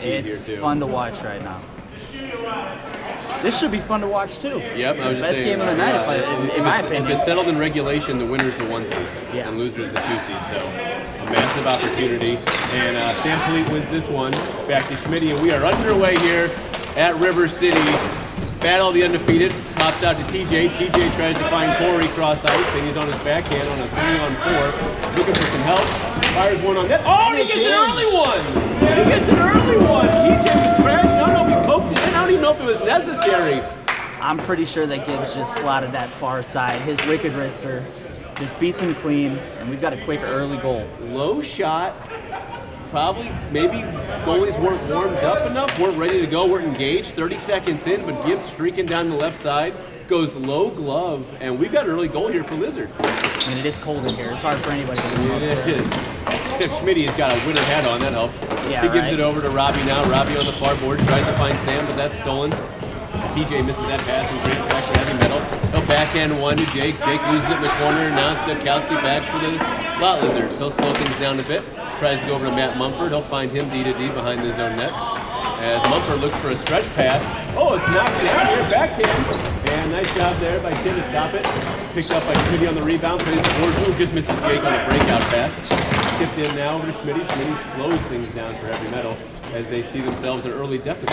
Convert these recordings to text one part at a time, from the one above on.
here too. It's fun to watch right now. This should be fun to watch too. Yep, I was just best saying, game of the night, in my opinion. If it's settled in regulation, the winner's the 1 seed, yeah, and loser's the 2 seed. So a massive opportunity. And Sam Polite wins this one. Back to Schmitty, and we are underway here at River City. Battle the undefeated. Pops out to TJ. TJ tries to find Corey cross ice, and he's on his backhand on a 3-on-4. Looking for some help. Fires one on net. Oh, and he gets an early one! He gets an early one! TJ was crashing. I don't know if he poked it in. I don't even know if it was necessary. I'm pretty sure that Gibbs just slotted that far side. His wicked wrister just beats him clean, and we've got a quick early goal. Low shot. Probably, maybe goalies weren't warmed up enough, weren't ready to go, weren't engaged. 30 seconds in, but Gibbs streaking down the left side, goes low glove, and we've got an early goal here for Lizards. I mean, it is cold in here. It's hard for anybody to do it. It is. Except Schmitty's got a winter hat on, that helps. Yeah, he gives it over to Robbie now. Robbie on the far board, tries to find Sam, but that's stolen. TJ misses that pass and great back to heavy metal. He'll backhand one to Jake. Jake loses it in the corner, and now it's Dubkowski back for the Lot Lizards. He'll slow things down a bit. Tries to go over to Matt Mumford. He'll find him D-to-D behind his own net. As Mumford looks for a stretch pass. Oh, it's knocked down here, backhand. And nice job there by Tim to stop it. Picked up by Schmitty on the rebound. Plays the board. Just misses Jake on a breakout pass. Tipped in now over to Schmitty. Schmitty slows things down for heavy metal as they see themselves an early deficit.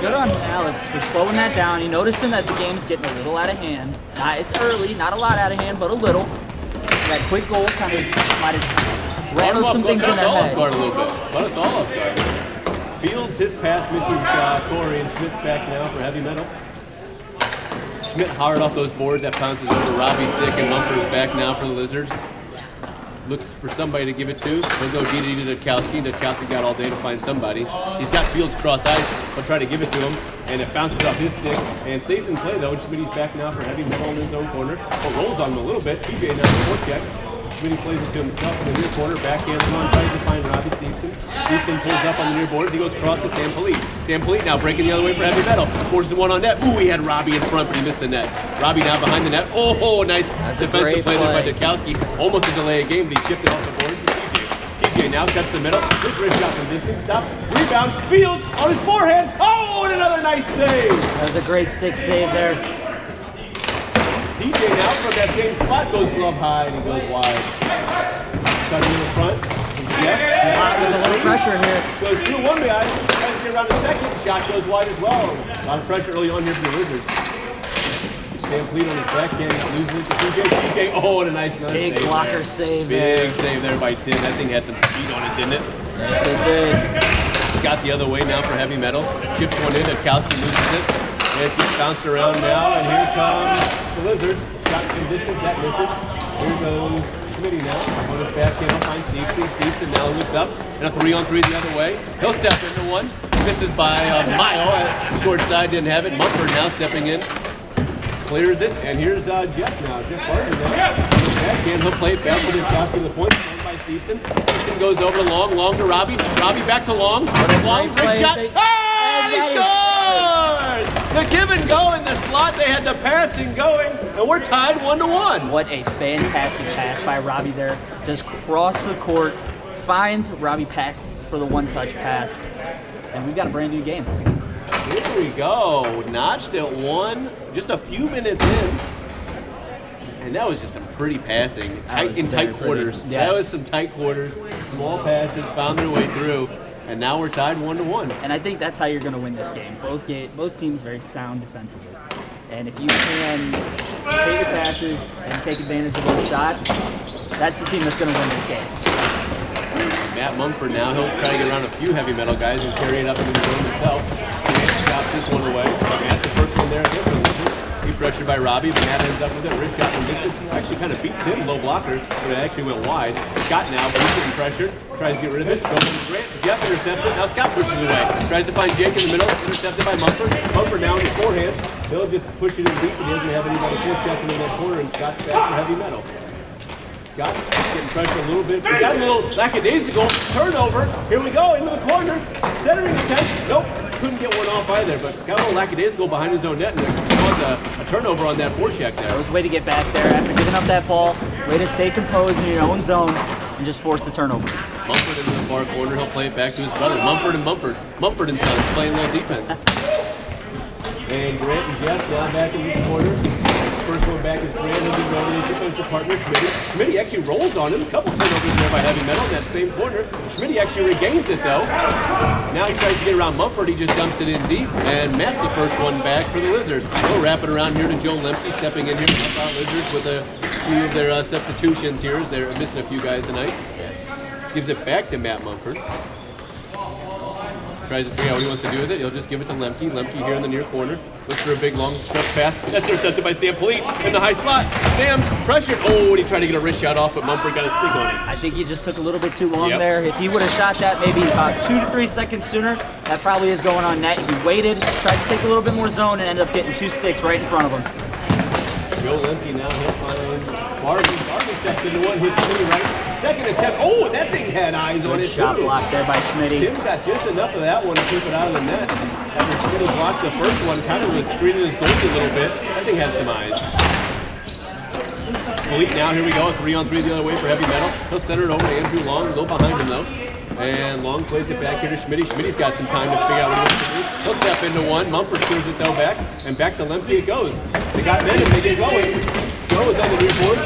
Good on Alex for slowing that down. You're noticing that the game's getting a little out of hand. It's early, not a lot out of hand, but a little. That quick goal kind of might have rattled some things in their head. Caught us all off guard a little bit. Caught us all off guard. Fields, his pass misses Corey, and Schmidt's back now for heavy metal. Schmidt hard off those boards. That bounces over Robbie's stick, and Mumford's back now for the Lizards. Looks for somebody to give it to. He'll go D-to-D to Dubkowski. Dubkowski got all day to find somebody. He's got Fields cross ice. He'll try to give it to him, and it bounces off his stick and stays in play though. Schmitty's back now for heavy metal in his own corner. But rolls on him a little bit. TJ now the forecheck. Schmitty plays it to himself in the near corner. Backhand one, tries to find Robbie Stevenson. Stevenson pulls up on the near board. He goes across to Sam Polite. Sam Polite now breaking the other way for heavy metal. Forces one on net. Ooh, he had Robbie in front, but he missed the net. Robbie now behind the net. Oh, nice defensive play there by Dubkowski. Almost a delay of game, but he chipped it off the board to TJ. TJ now cuts the middle. Good wrist shot from distance. Stop. Rebound. Fields on his forehand. Oh, and another nice save. That was a great stick save there. TJ now from that same spot goes glove high and he goes wide. Cutting in the front. With a little pressure here. Goes through one guy. Tries to get around a second. Shot goes wide as well. A lot of pressure early on here for the Lizards. Sam Polite on his backhand. Loses it to TJ. TJ, oh, and a nice big save blocker there. save. Big save there by Tim. That thing had some speed on it, didn't it? Yes, it did. Got the other way now for heavy metal. Chips one in. Dubkowski loses it. It gets bounced around now, and here comes the Lizards. Shot from distance, that misses. Here goes Schmitty now. On his backhand, he'll find Stevenson. Stevenson now looks up, and a 3-on-3 the other way. He'll step into one. Misses by a mile. Short side didn't have it. Mumford now stepping in. Clears it, and here's Jeff now. Jeff Barton now. Backhand, he'll play it back with his shot to the point. Thrown by Stevenson. Stevenson goes over to Long to Robbie. Robbie back to Long. Long, wrist shot. Oh, he scores! The give and go in the slot, they had the passing going, and we're tied 1-1. What a fantastic pass by Robbie there. Just cross the court, finds Robbie Pack for the one-touch pass, and we've got a brand new game. Here we go. Notched at 1, just a few minutes in. And that was just some pretty passing, in tight quarters. Yes. That was some tight quarters. Small passes found their way through. And now we're tied 1-1. And I think that's how you're going to win this game. Both teams very sound defensively. And if you can take your passes and take advantage of those shots, that's the team that's going to win this game. Matt Mumford now, he'll try to get around a few heavy metal guys and carry it up into the zone himself. He chops this one away. That's the first one there against the Lizards. He pressured by Robbie, but Matt ends up with a wrist shot from distance. Actually kind of beat Tim, low blocker, but it actually went wide. Scott now, but he's getting pressured. Tries to get rid of it. Goes to Grant. Jeff intercepts it. Now Scott pushes it away. Tries to find Jake in the middle. Intercepted by Mumford. Mumford now in the forehand. He'll just push it in deep, but he doesn't have anybody forechecking in that corner, and Scott's back for heavy metal. Scott getting pressure a little bit. We got a little lackadaisical turnover. Here we go into the corner. Centering attempt. Nope. Couldn't get one off either, but got a little lackadaisical behind his own net, and there was a turnover on that forecheck there. It was a way to get back there after giving up that ball. Way to stay composed in your own zone. and just force the turnover. Mumford into the far corner. He'll play it back to his brother. Mumford and Mumford. Mumford and Sons playing a little defense. And Grant and Jeff now back in the corner. First one back is Grant. He'll be rolling his defensive partner, Schmitty. Schmitty actually rolls on him. A couple turnovers there by Heavy Metal in that same corner. Schmitty actually regains it though. Now he tries to get around Mumford. He just dumps it in deep. And Matt's the first one back for the Lizards. We'll wrap it around here to Joe Lemke stepping in here to help out Lizards with a few of their substitutions here. They're missing a few guys tonight. Gives it back to Matt Mumford. Tries to figure out what he wants to do with it. He'll just give it to Lemke. Lemke here in the near corner. Looks for a big long stretch pass. That's intercepted by Sam Polite in the high slot. Sam pressured. Oh, and he tried to get a wrist shot off, but Mumford got a stick on it. I think he just took a little bit too long there. If he would have shot that maybe about 2 to 3 seconds sooner, that probably is going on net. He waited, tried to take a little bit more zone, and ended up getting 2 sticks right in front of him. Joe Lemke now he'll find Barbie. Barbie steps into one, hits Schmitty right. Second attempt. Oh, and that thing had eyes on it too. Shot block there by Schmitty. Tim got just enough of that one to keep it out of the net. After Schmitty blocked the first one, kind of was screening his goalie a little bit. That thing had some eyes. Elite now, here we go. 3-on-3 the other way for Heavy Metal. He'll center it over to Andrew Long. Go behind him though. And Long plays it back here to Schmitty. Schmitty's got some time to figure out what he wants to do. He'll step into one. Mumford clears it though back. And back to Lemke it goes. They got men and they get going. Joe is on the near board.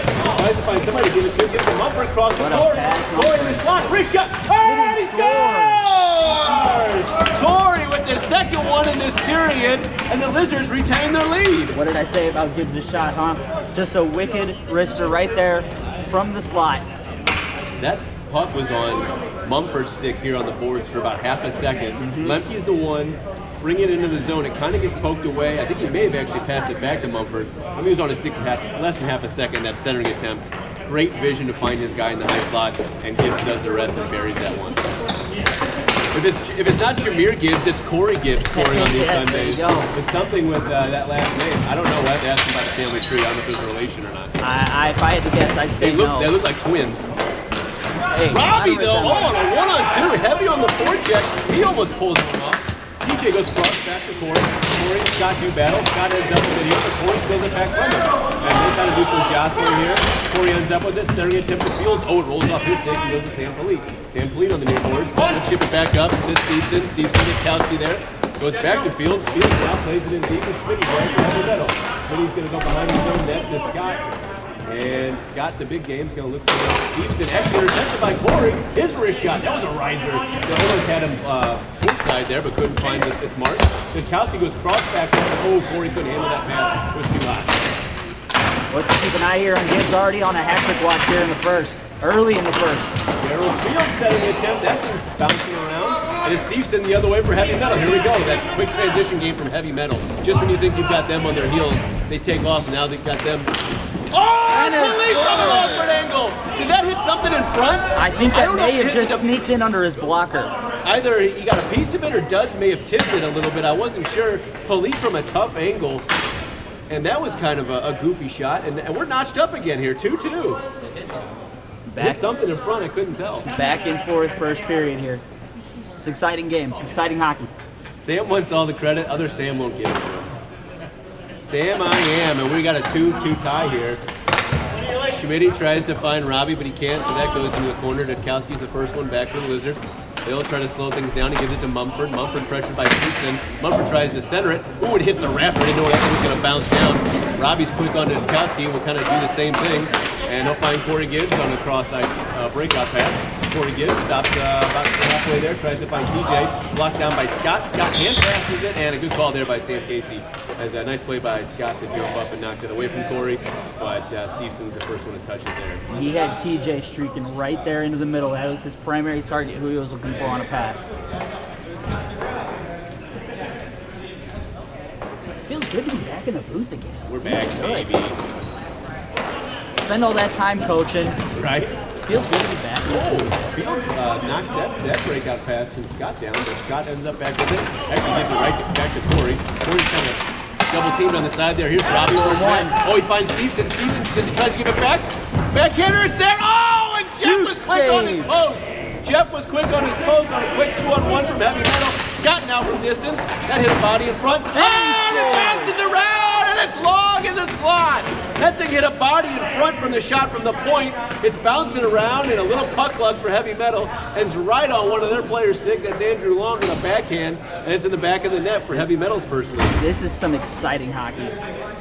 Tries to find somebody to give it to. Gives to Mumford across the floor. Corey in the slot. Wrist shot. And he scores! Corey with the second one in this period. And the Lizards retain their lead. What did I say about Gibbs' shot, huh? Just a wicked wrister right there from the slot. That puck was on Mumford's stick here on the boards for about half a second. Lemke's the one, bring it into the zone. It kind of gets poked away. I think he may have actually passed it back to Mumford. I mean, he was on his stick for less than half a second, that centering attempt. Great vision to find his guy in the high slot, and Gibbs does the rest and buries that one. If it's not Jameer Gibbs, it's Corey Gibbs scoring on these Sundays. It's something with that last name. I don't know. We'll have to ask him about the family tree. I don't know if there's a relation or not. If I had to guess, I'd say no. They look like twins. Hey, Robbie though, on a 1-on-2, heavy on the forecheck. He almost pulls one off. TJ goes cross back to Corey. Corey and Scott do battle. Scott ends up with it here, but Corey steals it back from him. And they kind of do some jostling here. Corey ends up with it, centering attempt to Fields. Oh, it rolls off his stick. He goes to Sam Polite. Sam Polite on the near board. Chip it back up to Stevenson. Stevenson gets Kowski there. Goes back to Fields. Fields now plays it in deep with Schmitty right in the middle. Schmitty's going to go behind his own net to Scott. And Scott, the big game, is going to look for Stevenson. Actually intercepted by Corey. His wrist shot. That was a riser. The Oilers had him short side there, but couldn't find its mark. Kowski goes cross back. Oh, Corey couldn't handle that pass. It was too hot. Let's keep an eye here on Gibbs already on a hat-trick watch here in the first. Early in the first. Darryl Fields setting the attempt. That thing's bouncing around. And it's Stevenson the other way for Heavy Metal. Here we go. That quick transition game from Heavy Metal. Just when you think you've got them on their heels, they take off. Now they've got them. Oh, and release on an awkward angle. Did that hit something in front? I think that may have just sneaked in under his blocker. Either he got a piece of it or Duds may have tipped it a little bit. I wasn't sure. Polite from a tough angle. And that was kind of a goofy shot. And we're notched up again here, 2-2. Hit something in front, I couldn't tell. Back and forth first period here. It's an exciting game, exciting hockey. Sam wants all the credit, other Sam won't get it. Sam I am, and we got a 2-2 tie here. Schmitty tries to find Robbie, but he can't, so that goes into the corner. Kowski's the first one back for the Lizards. They'll try to slow things down. He gives it to Mumford. Mumford pressured by Stevenson. Mumford tries to center it. Ooh, it hits the wrapper. Didn't know that thing was going to bounce down. Robbie's quick on to Kowski. Will kind of do the same thing. And he'll find Corey Gibbs on the cross-ice breakout pass. Corey Gibbs stops about halfway there. Tries to find TJ. Blocked down by Scott. Scott hand passes it. And a good call there by Sam Casey. As a nice play by Scott to jump up and knock it away from Corey. But Stevenson's the first one to touch it there. He had TJ streaking right there into the middle. That was his primary target, who he was looking for on a pass. Feels good to be back in the booth again. We're back, baby. Spend all that time coaching. Right. Feels good to be back. Oh, Fields knocked that breakout pass from Scott down, but Scott ends up back with it. Actually gives it back to Corey. Corey's kind of double teamed on the side there. Here's Robbie for one. Oh, he finds Stevenson. Stevenson tries to give it back. Backhander, it's there. Oh, and Jeff was quick on his post. Jeff was quick on his post on a quick 2-on-1 from Heavy Metal. Scott now from distance. That hit a body in front. And it bounces around, and it's long in the slot. That thing hit a body in front from the shot from the point. It's bouncing around in a little puck lug for Heavy Metal, and it's right on one of their players' stick. That's Andrew Long with a backhand, and it's in the back of the net for Heavy Metal's first lead. This is some exciting hockey.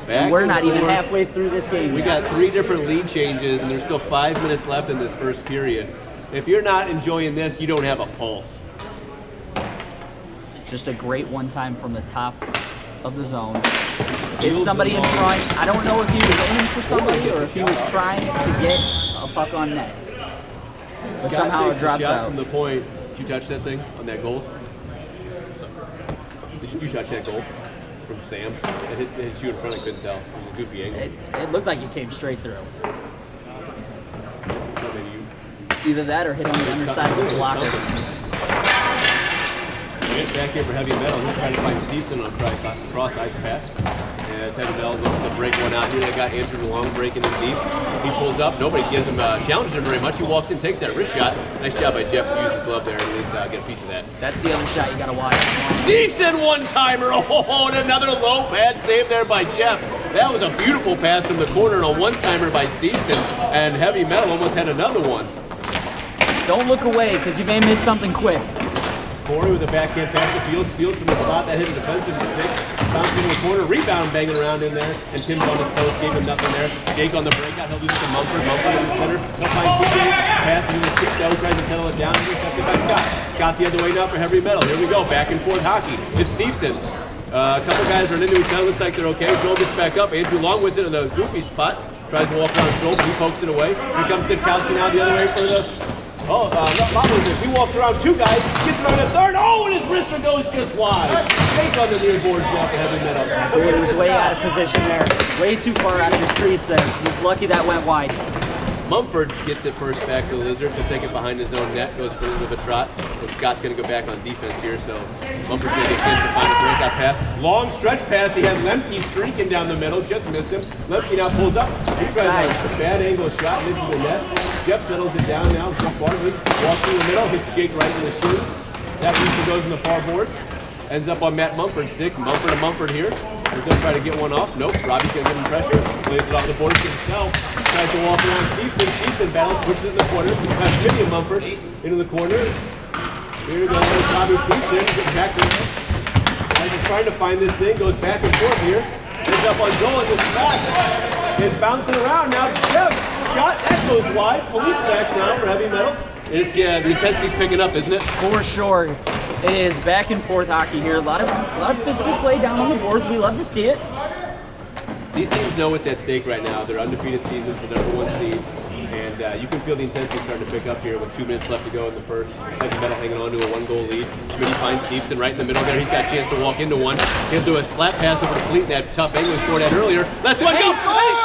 And we're not even halfway through this game We got 3 different lead changes, and there's still 5 minutes left in this first period. If you're not enjoying this, you don't have a pulse. Just a great one-time from the top of the zone. It's somebody in front. I don't know if he was aiming for somebody or if he was trying to get a puck on net. But somehow it drops out. From the point, did you touch that thing on that goal? Did you touch that goal from Sam? It hit you in front, I couldn't tell. It was a goofy angle. It looked like it came straight through. So maybe you... Either that or hit on the underside of the blocker. Back here for Heavy Metal. He'll try to find Stevenson on cross ice pass. As Heavy Metal looks to break one out here. They got Andrew Long breaking in deep. He pulls up. Nobody gives him challenges him very much. He walks in, takes that wrist shot. Nice job by Jeff to use his glove there and at least get a piece of that. That's the other shot you got to watch. Decent one-timer. Oh, and another low pad save there by Jeff. That was a beautiful pass from the corner and a one-timer by Stevenson. And Heavy Metal almost had another one. Don't look away because you may miss something quick. Corey with a backhand pass to Fields. Fields from the spot that hit a defensive mistake. Bounced into the corner, rebound banging around in there. And Tim's on his post, gave him nothing there. Jake on the breakout, he'll do this to Mumford. Mumford in the center. He'll find TJ. Pass into the street though, tries to settle it down. Intercepted by Scott. Scott the other way now for Heavy Metal. Here we go, back and forth hockey. It's Stevenson. A couple guys run into each other. Looks like they're okay. Joel gets back up. Andrew Long with it in the goofy spot. Tries to walk around Joel, but he pokes it away. Here comes Sidkowski now the other way for the... he walks around 2 guys, gets it on the third. Oh, and his wrister goes just wide. Take on the near boards now for Heavy Metal. He was way out of position there. Way too far out of his crease there. He's lucky that went wide. Mumford gets it first back to the Lizards. He'll take it behind his own net, goes for a little bit of a trot. And Scott's going to go back on defense here, so Mumford's going to get a chance to find a breakout pass. Long stretch pass. He has Lemke streaking down the middle, just missed him. Lemke now pulls up. He tries a bad angle shot, misses the net. Jeff settles it down now. Jeff Bartley walks through the middle, hits Jake right in the shoe. That reach goes in the far boards. Ends up on Matt Mumford's stick. Mumford to Mumford here. He's going to try to get one off. Nope. Robbie's going to give him pressure. Plays it off the boards himself. Tries to walk around Stevenson. Stevenson battles, pushes it in the corner. Has Jimmy and Mumford into the corner. Here goes Robbie Stevenson. Gets back to him. As he's trying to find this thing, goes back and forth here. Ends up on Joel in the spot. It's bouncing around now. Jeff. Shot, that goes wide. Police back now for Heavy Metal. It's, the intensity's picking up, isn't it? For sure. It is back and forth hockey here. A lot of physical play down on the boards. We love to see it. These teams know what's at stake right now. They're undefeated season for number 1 seed. And you can feel the intensity starting to pick up here with 2 minutes left to go in the first. Heavy Metal hanging on to a 1-goal lead. Schmitty finds Stevenson right in the middle there. He's got a chance to walk into one. He'll do a slap pass over to Fleet in that tough angle he scored at earlier. Let's one go! He scores!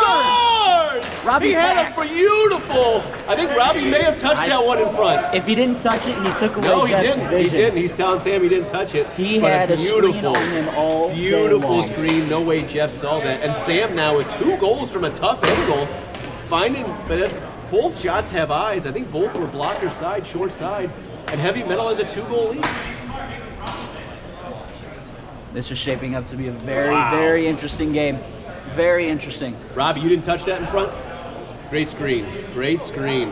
Robbie he had a beautiful. I think Robbie may have touched that one in front. If he didn't touch it and he took away no, Jeff's vision. He didn't. He's telling Sam he didn't touch it. He had a beautiful screen on him all beautiful day long. Screen. No way Jeff saw that. And Sam now with 2 goals from a tough angle, finding both shots have eyes. I think both were blocker side, short side, and Heavy Metal has a 2-goal lead. This is shaping up to be a very interesting game. Very interesting. Robbie, you didn't touch that in front? Great screen. Great screen.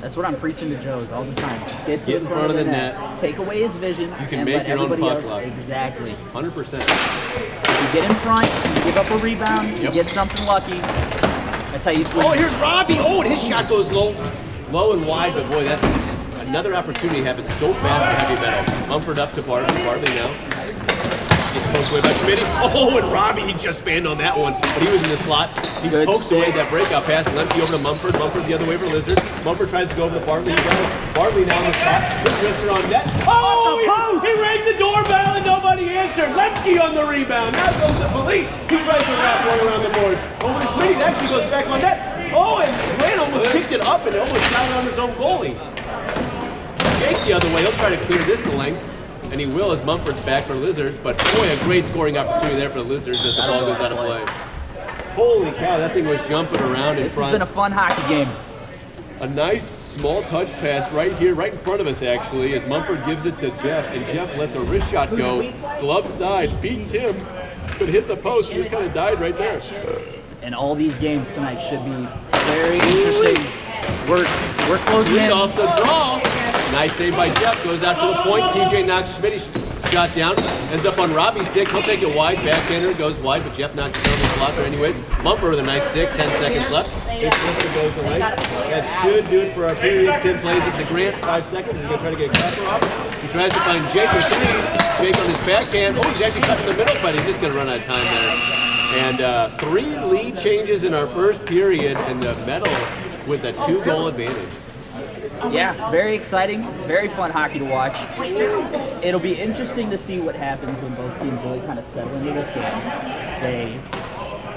That's what I'm preaching to Joe's all the time. Get in front of the net. Take away his vision. You can make your own puck luck. Exactly. 100%. If you get in front, you give up a rebound, you get something lucky. That's how you swing. Oh, here's Robbie. Oh, and his shot goes low and wide, but boy, that's another opportunity happened so fast for Heavy Metal. Mumford up to Bartley. Bartley now. Gets poked away by Schmitty. Oh, and Robbie, he just fanned on that one, but he was in the slot. He poked away that breakout pass. Lemke over to Mumford. Mumford the other way for Lizard. Mumford tries to go over to Bartley. He got it. Bartley now in the spot. Wrister on net. Oh, he rang the doorbell and nobody answered. Lemke on the rebound. Now goes to Philippe. He tries to wrap one around the board. Over to Schmitty. That actually goes back on net. Oh, and Grant almost kicked it up and almost got it on his own goalie. Jake the other way. He'll try to clear this to length. And he will as Mumford's back for Lizards, but boy, a great scoring opportunity there for the Lizards as the ball goes out of play. Holy cow, that thing was jumping around in front. This has been a fun hockey game. A nice small touch pass right here, right in front of us actually, as Mumford gives it to Jeff, and Jeff lets a wrist shot go. Glove side, beat Tim. but hit the post. He just kind of died right there. And all these games tonight should be very interesting. We're closing in. Off the draw. Nice save by Jeff. Goes out to the point. TJ knocks Schmitty's shot down. Ends up on Robbie's stick. He'll take it wide. Backhander goes wide, but Jeff knocks it down the blocker anyways. Mumper with a nice stick. 10 seconds left. His sister goes to lane. That should do it for our period. Tim plays it to Grant. 5 seconds. He's going to try to get a capper off. He tries to find Jake for 3. Jake on his backhand. Oh, he's actually touched the middle, but he's just going to run out of time there. And 3 lead changes in our first period, and the medal with a 2-goal advantage. Yeah, very exciting, very fun hockey to watch. It'll be interesting to see what happens when both teams really kind of settle into this game. They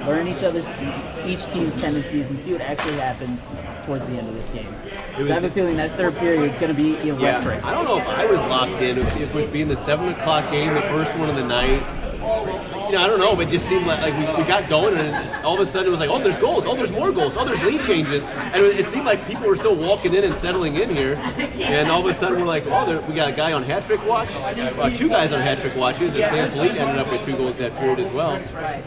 learn each team's tendencies and see what actually happens towards the end of this game. I have a feeling that third period is going to be electric. Yeah, I don't know if I was locked in, if it would be in the 7 o'clock game, the first one of the night. You know, I don't know, but it just seemed like we got going, and all of a sudden it was like, oh, there's goals, oh, there's more goals, oh, there's lead changes, and it seemed like people were still walking in and settling in here, and all of a sudden we're like, oh, we got a guy on hat trick watch, 2 guys on hat trick watches, and Sam Fleet ended up with 2 goals that period as well.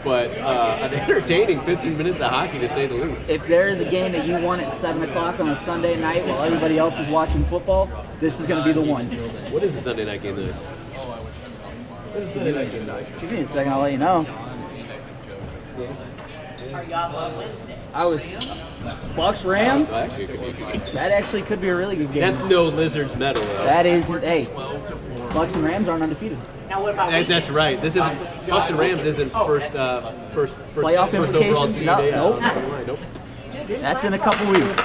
But an entertaining 15 minutes of hockey, to say the least. If there is a game that you want at 7 o'clock on a Sunday night while everybody else is watching football, this is going to be the one. What is the Sunday night game then? Give me a second, I'll let you know. I was Bucks Rams. That actually could be a really good game. That's no Lizards medal, though. That is, hey, Bucks and Rams aren't undefeated. Now what about That's right. This isn't Bucks and Rams isn't first playoff overall implications? seed. Nope. That's in a couple weeks.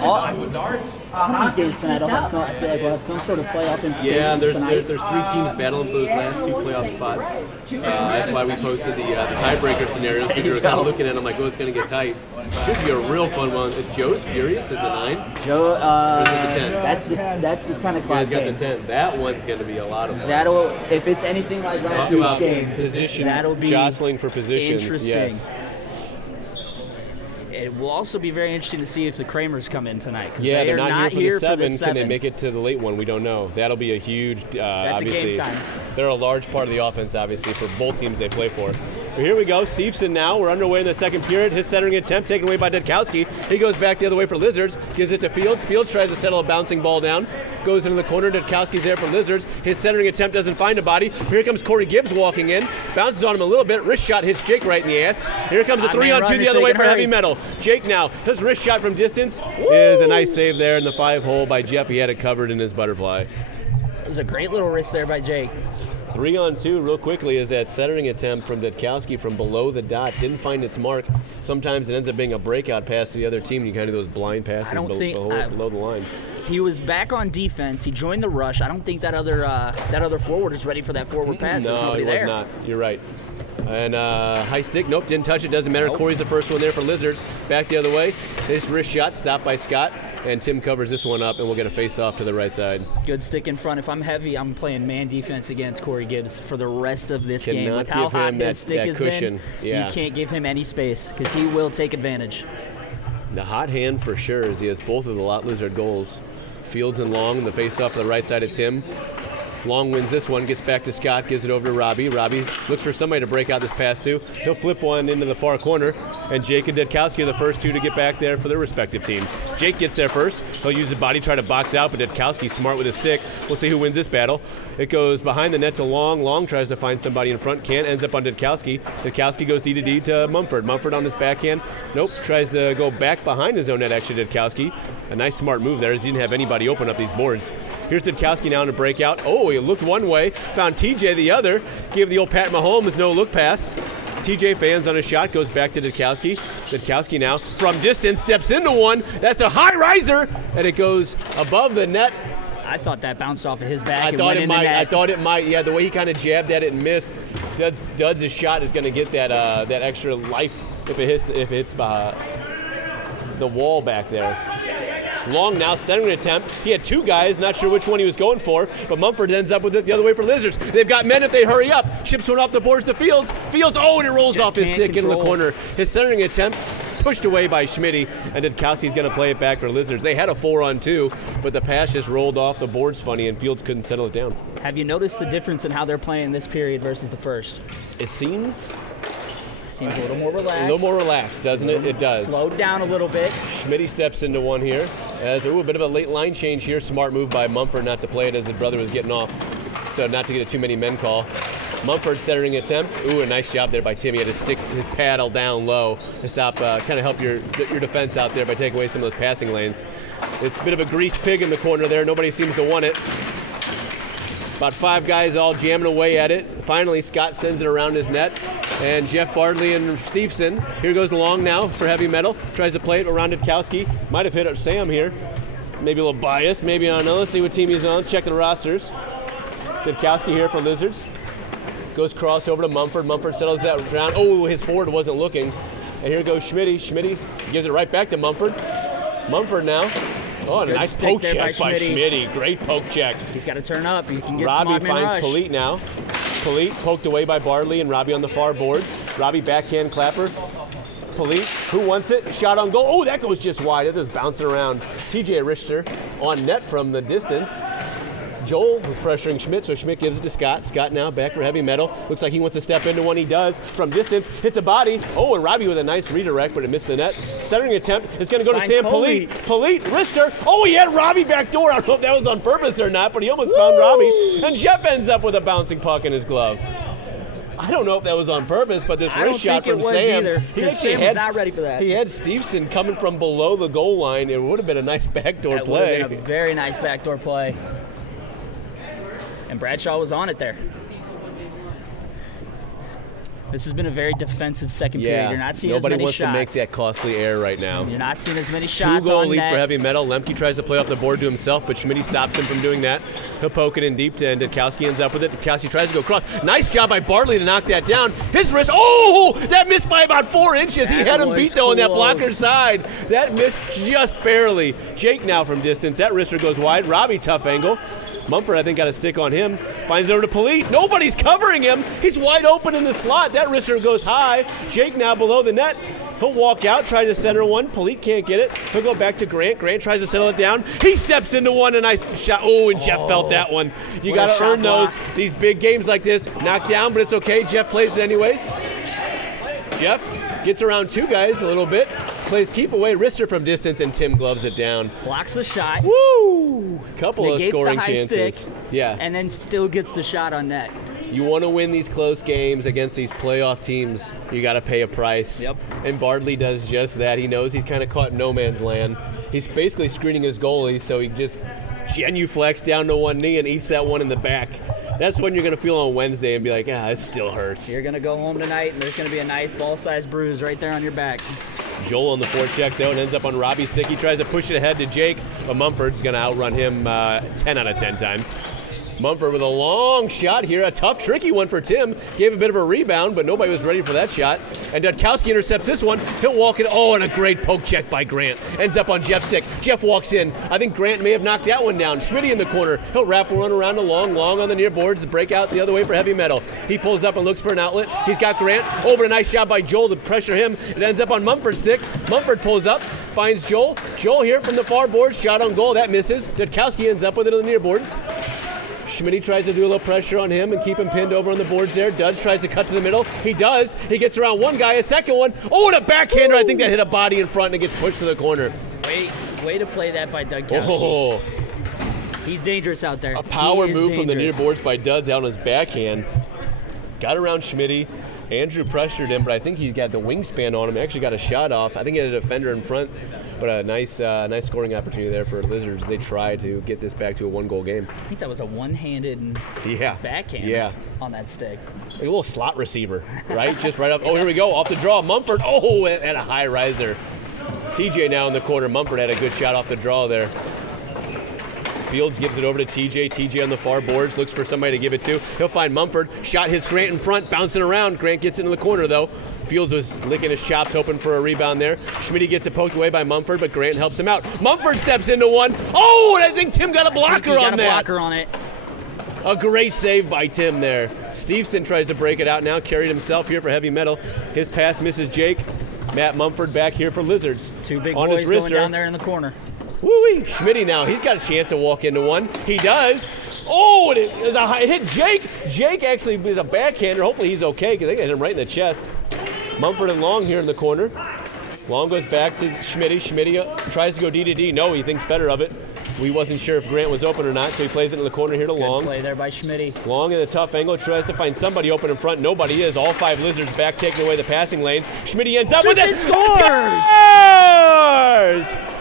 All these games tonight, I feel like we'll have some sort of playoff implications Yeah, there's tonight. 3 teams battling for those last 2 playoff spots. That's why we posted the tiebreaker scenarios, because we were kind of looking at them like, oh, it's going to get tight. Should be a real fun one. Is Joe's Furious at the 9? Joe, or is it the 10? That's the 10 You o'clock guys got game. the 10. That one's going to be a lot of fun. That'll, if it's anything like last week's game, that'll be jostling for positions. interesting. Yes. It will also be very interesting to see if the Kramers come in tonight. Yeah, they're not here for the 7. Can seven. they make it to the late one? We don't know. That'll be a huge, That's obviously. a game time. They're a large part of the offense, obviously, for both teams they play for. But here we go. Steveson now. We're underway in the second period. His centering attempt taken away by Dedkowski. He goes back the other way for Lizards. Gives it to Fields. Fields tries to settle a bouncing ball down. Goes into the corner. Dedkowski's there for Lizards. His centering attempt doesn't find a body. Here comes Corey Gibbs walking in. Bounces on him a little bit. Wrist shot hits Jake right in the ass. Here comes a 3-on-2 the other way for Heavy Metal. Jake now. His wrist shot from distance is a nice save there in the 5-hole by Jeff. He had it covered in his butterfly. It was a great little wrist there by Jake. 3-on-2 real quickly is that centering attempt from Dedkowski from below the dot. Didn't find its mark. Sometimes it ends up being a breakout pass to the other team. You kind of do those blind passes below the line. He was back on defense. He joined the rush. I don't think that other forward is ready for that forward pass. There's nobody No, he was there. not. You're right. And high stick, nope, didn't touch it, doesn't matter. Nope. Corey's the first one there for Lizards. Back the other way. His wrist shot stopped by Scott, and Tim covers this one up, and we'll get a face-off to the right side. Good stick in front. If I'm heavy, I'm playing man defense against Corey Gibbs for the rest of this game. Cannot With how give hot him his that stick has cushion. been, Yeah. you can't give him any space because he will take advantage. The hot hand for sure, as he has both of the Lot Lizard goals. Fields and Long, the face-off to the right side of Tim. Long wins this one, gets back to Scott, gives it over to Robbie. Robbie looks for somebody to break out this pass to. He'll flip one into the far corner, and Jake and Dedkowski are the first 2 to get back there for their respective teams. Jake gets there first. He'll use his body, try to box out, but Dedkowski's smart with his stick. We'll see who wins this battle. It goes behind the net to Long. Long tries to find somebody in front, can't, ends up on Dedkowski. Dedkowski goes D-to-D to Mumford. Mumford on his backhand. Nope, tries to go back behind his own net, actually, Dedkowski. A nice smart move there, as he didn't have anybody open up these boards. Here's Dedkowski now in a breakout. Oh, he looked one way, found TJ the other, gave the old Pat Mahomes no-look pass. TJ fans on a shot, goes back to Dedkowski. Dedkowski now, from distance, steps into one. That's a high riser, and it goes above the net. I thought that bounced off of his back. I thought it might. Yeah, the way he kind of jabbed at it and missed. Duds' shot is going to get that extra life if it hits the wall back there. Long now, centering attempt. He had 2 guys, not sure which one he was going for, but Mumford ends up with it the other way for Lizards. They've got men if they hurry up. Chips one off the boards to Fields. Fields, oh, and it rolls off his stick into the corner. His centering attempt pushed away by Schmitty, and Dudkowski's going to play it back for Lizards. They had a 4-on-2, but the pass just rolled off the boards funny, and Fields couldn't settle it down. Have you noticed the difference in how they're playing this period versus the first? It seems a little more relaxed. A little more relaxed, doesn't it? It does. Slowed down a little bit. Schmitty steps into one here. As a bit of a late line change here. Smart move by Mumford not to play it as his brother was getting off. So not to get a too many men call. Mumford centering attempt. Ooh, a nice job there by Tim. He had to stick his paddle down low to stop, kind of help your defense out there by taking away some of those passing lanes. It's a bit of a grease pig in the corner there. Nobody seems to want it. About 5 guys all jamming away at it. Finally, Scott sends it around his net. And Jeff Bardley and Steveson. Here goes the long now for Heavy Metal. Tries to play it around Dudkowski. Might have hit Sam here. Maybe a little biased. Maybe, I don't know. Let's see what team he's on. Check the rosters. Dudkowski here for Lizards. Goes crossover to Mumford. Mumford settles that down. Oh, his forward wasn't looking. And here goes Schmitty. Schmitty gives it right back to Mumford. Mumford now. Oh, a nice poke check by Schmitty. Great poke check. He's got to turn up. He can get Robbie some finds Polite now. Polite poked away by Bardley and Robbie on the far boards. Robbie backhand clapper. Polite, who wants it? Shot on goal. Oh, that goes just wide. It was bouncing around. TJ Richter on net from the distance. Joel pressuring Schmidt, so Schmidt gives it to Scott. Scott now back for Heavy Metal. Looks like he wants to step into one. He does. From distance, hits a body. Oh, and Robbie with a nice redirect, but it missed the net. Centering attempt is going to go to Sam Polite. Polite, Rister. Oh, he had Robbie back door. I don't know if that was on purpose or not, but he almost found Robbie. And Jeff ends up with a bouncing puck in his glove. I don't know if that was on purpose, but this wrist shot from Sam. He actually was not ready for that. He had Steveson coming from below the goal line. It would have been a nice backdoor play. Would have been a very nice backdoor play. And Bradshaw was on it there. This has been a very defensive second period. You're not seeing as many shots. Nobody wants to make that costly error right now. You're not seeing as many shots 2-goal on lead net. for Heavy Metal. Lemke tries to play off the board to himself, but Schmitty stops him from doing that. He'll poke it in deep to end. Dudkowski ends up with it. Dudkowski tries to go across. Nice job by Bartley to knock that down. His wrist. Oh, that missed by about 4 inches. He had him beat, though, on that blocker side. That missed just barely. Jake now from distance. That wrister goes wide. Robbie, tough angle. Mumford, I think, got a stick on him. Finds it over to Polite. Nobody's covering him. He's wide open in the slot. That wrister goes high. Jake now below the net. He'll walk out, try to center one. Polite can't get it. He'll go back to Grant. Grant tries to settle it down. He steps into one. A nice shot. Oh, and Jeff felt that one. You got to earn those. These big games like this. Knocked down, but it's okay. Jeff plays it anyways. Jeff gets around 2 guys a little bit. Plays keep away wrister from distance, and Tim gloves it down. Blocks the shot. Woo! Couple Negates of scoring the high chances. Stick, yeah. And then still gets the shot on net. You want to win these close games against these playoff teams, you got to pay a price. Yep. And Bardley does just that. He knows he's kind of caught in no man's land. He's basically screening his goalie, so he just genuflects down to one knee and eats that one in the back. That's when you're going to feel on Wednesday and be like, it still hurts. You're going to go home tonight, and there's going to be a nice ball-sized bruise right there on your back. Joel on the forecheck, though, and ends up on Robbie's stick. He tries to push it ahead to Jake, but Mumford's going to outrun him 10 out of 10 times. Mumford with a long shot here, a tough, tricky one for Tim. Gave a bit of a rebound, but nobody was ready for that shot. And Dudkowski intercepts this one. He'll walk it. Oh, and a great poke check by Grant. Ends up on Jeff's stick. Jeff walks in. I think Grant may have knocked that one down. Schmitty in the corner. He'll wrap one around a long on the near boards. Break out the other way for Heavy Metal. He pulls up and looks for an outlet. He's got Grant. Oh, but a nice shot by Joel to pressure him. It ends up on Mumford's stick. Mumford pulls up. Finds Joel. Joel here from the far boards. Shot on goal. That misses. Dudkowski ends up with it on the near boards. Schmitty tries to do a little pressure on him and keep him pinned over on the boards there. Duds tries to cut to the middle. He does. He gets around one guy, a second one. Oh, and a backhander. I think that hit a body in front and it gets pushed to the corner. Way to play that by Dudkowski. Oh. He's dangerous out there. A power move from the near boards by Duds out on his backhand. Got around Schmitty. Andrew pressured him, but I think he got the wingspan on him. Actually got a shot off. I think he had a defender in front, but a nice scoring opportunity there for Lizards. They try to get this back to a 1-goal game. I think that was a one-handed backhand on that stick. Like a little slot receiver, right? Just right up. Oh, here we go. Off the draw. Mumford. Oh, and a high riser. TJ now in the corner. Mumford had a good shot off the draw there. Fields gives it over to TJ. TJ on the far boards, looks for somebody to give it to. He'll find Mumford. Shot hits Grant in front, bouncing around. Grant gets into the corner, though. Fields was licking his chops, hoping for a rebound there. Schmitty gets it poked away by Mumford, but Grant helps him out. Mumford steps into one. Oh, and I think Tim got a blocker on that. Blocker on it. A great save by Tim there. Steveson tries to break it out now. Carried himself here for Heavy Metal. His pass misses Jake. Matt Mumford back here for Lizards. Two big on boys his going wrister. down there in the corner. Woo-wee. Schmitty now, he's got a chance to walk into one. He does. Oh, it hit Jake. Jake actually is a backhander. Hopefully he's okay because they hit him right in the chest. Mumford and Long here in the corner. Long goes back to Schmitty. Schmitty tries to go D to D. No, he thinks better of it. We wasn't sure if Grant was open or not, so he plays it in the corner here to Long. Good play there by Schmitty. Long in a tough angle, tries to find somebody open in front. Nobody is. All 5 Lizards back taking away the passing lanes. Schmitty ends up with it. Scores!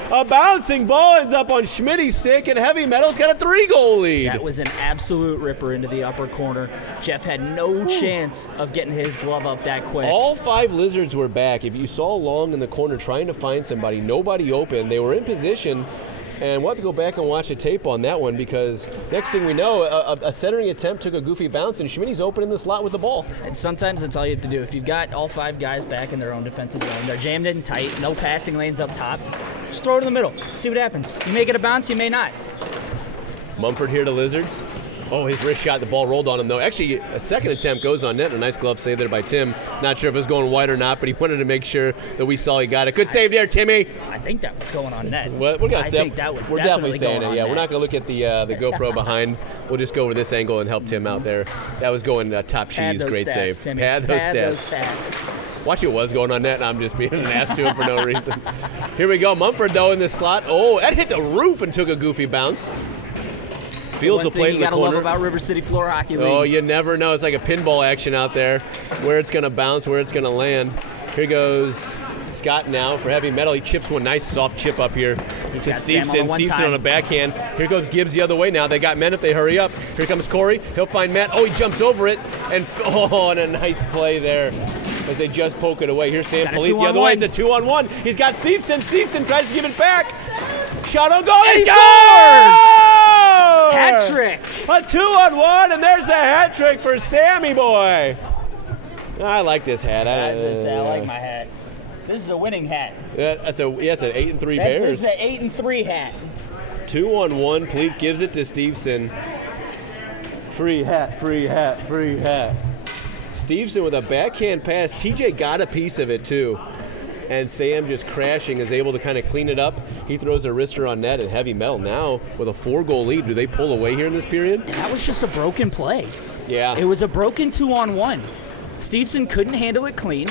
A bouncing ball ends up on Schmitty's stick, and Heavy Metal's got a 3-goal lead. That was an absolute ripper into the upper corner. Jeff had no chance of getting his glove up that quick. All 5 Lizards were back. If you saw Long in the corner trying to find somebody, nobody open. They were in position. And we'll have to go back and watch the tape on that one because next thing we know, a centering attempt took a goofy bounce, and Schmitty's open in the slot with the ball. And sometimes that's all you have to do. If you've got all 5 guys back in their own defensive zone, they're jammed in tight, no passing lanes up top, just throw it in the middle. See what happens. You may get a bounce, you may not. Mumford here to Lizards. Oh, his wrist shot, the ball rolled on him, though. Actually, a second attempt goes on net. A nice glove save there by Tim. Not sure if it was going wide or not, but he wanted to make sure that we saw he got it. Good save there, Timmy. I think that was going on net. We're definitely saying it, yeah. We're not going to look at the GoPro behind. We'll just go over this angle and help Tim out there. That was going top cheese. Great save. Timmy. Pad those stats. Watch it was going on net, and I'm just being an ass to him for no reason. Here we go. Mumford, though, in the slot. Oh, that hit the roof and took a goofy bounce. Fields will play in the corner. You gotta love about River City Floor Hockey League. Oh, you never know. It's like a pinball action out there, where it's gonna bounce, where it's gonna land. Here goes Scott now for Heavy Metal. He chips one nice soft chip up here to Stevenson. Stevenson on a backhand. Here goes Gibbs the other way now. They got men if they hurry up. Here comes Corey. He'll find Matt. Oh, he jumps over it, and a nice play there as they just poke it away. Here's Sam Polite the other way. It's a 2-on-1. He's got Stevenson. Stevenson tries to give it back. Shot on goal. And he scores! Hat trick. A 2-on-1, and there's the hat trick for Sammy boy. I like this hat. I like my hat. This is a winning hat. It's an 8-3 Bears. This is an 8-3 hat. 2-on-1. Pleat gives it to Stevenson. Free hat, free hat, free hat. Stevenson with a backhand pass. TJ got a piece of it too. And Sam just crashing is able to kind of clean it up. He throws a wrister on net, and Heavy Metal now with a 4-goal lead. Do they pull away here in this period? And that was just a broken play. Yeah. It was a broken 2-on-1. Stevenson couldn't handle it clean,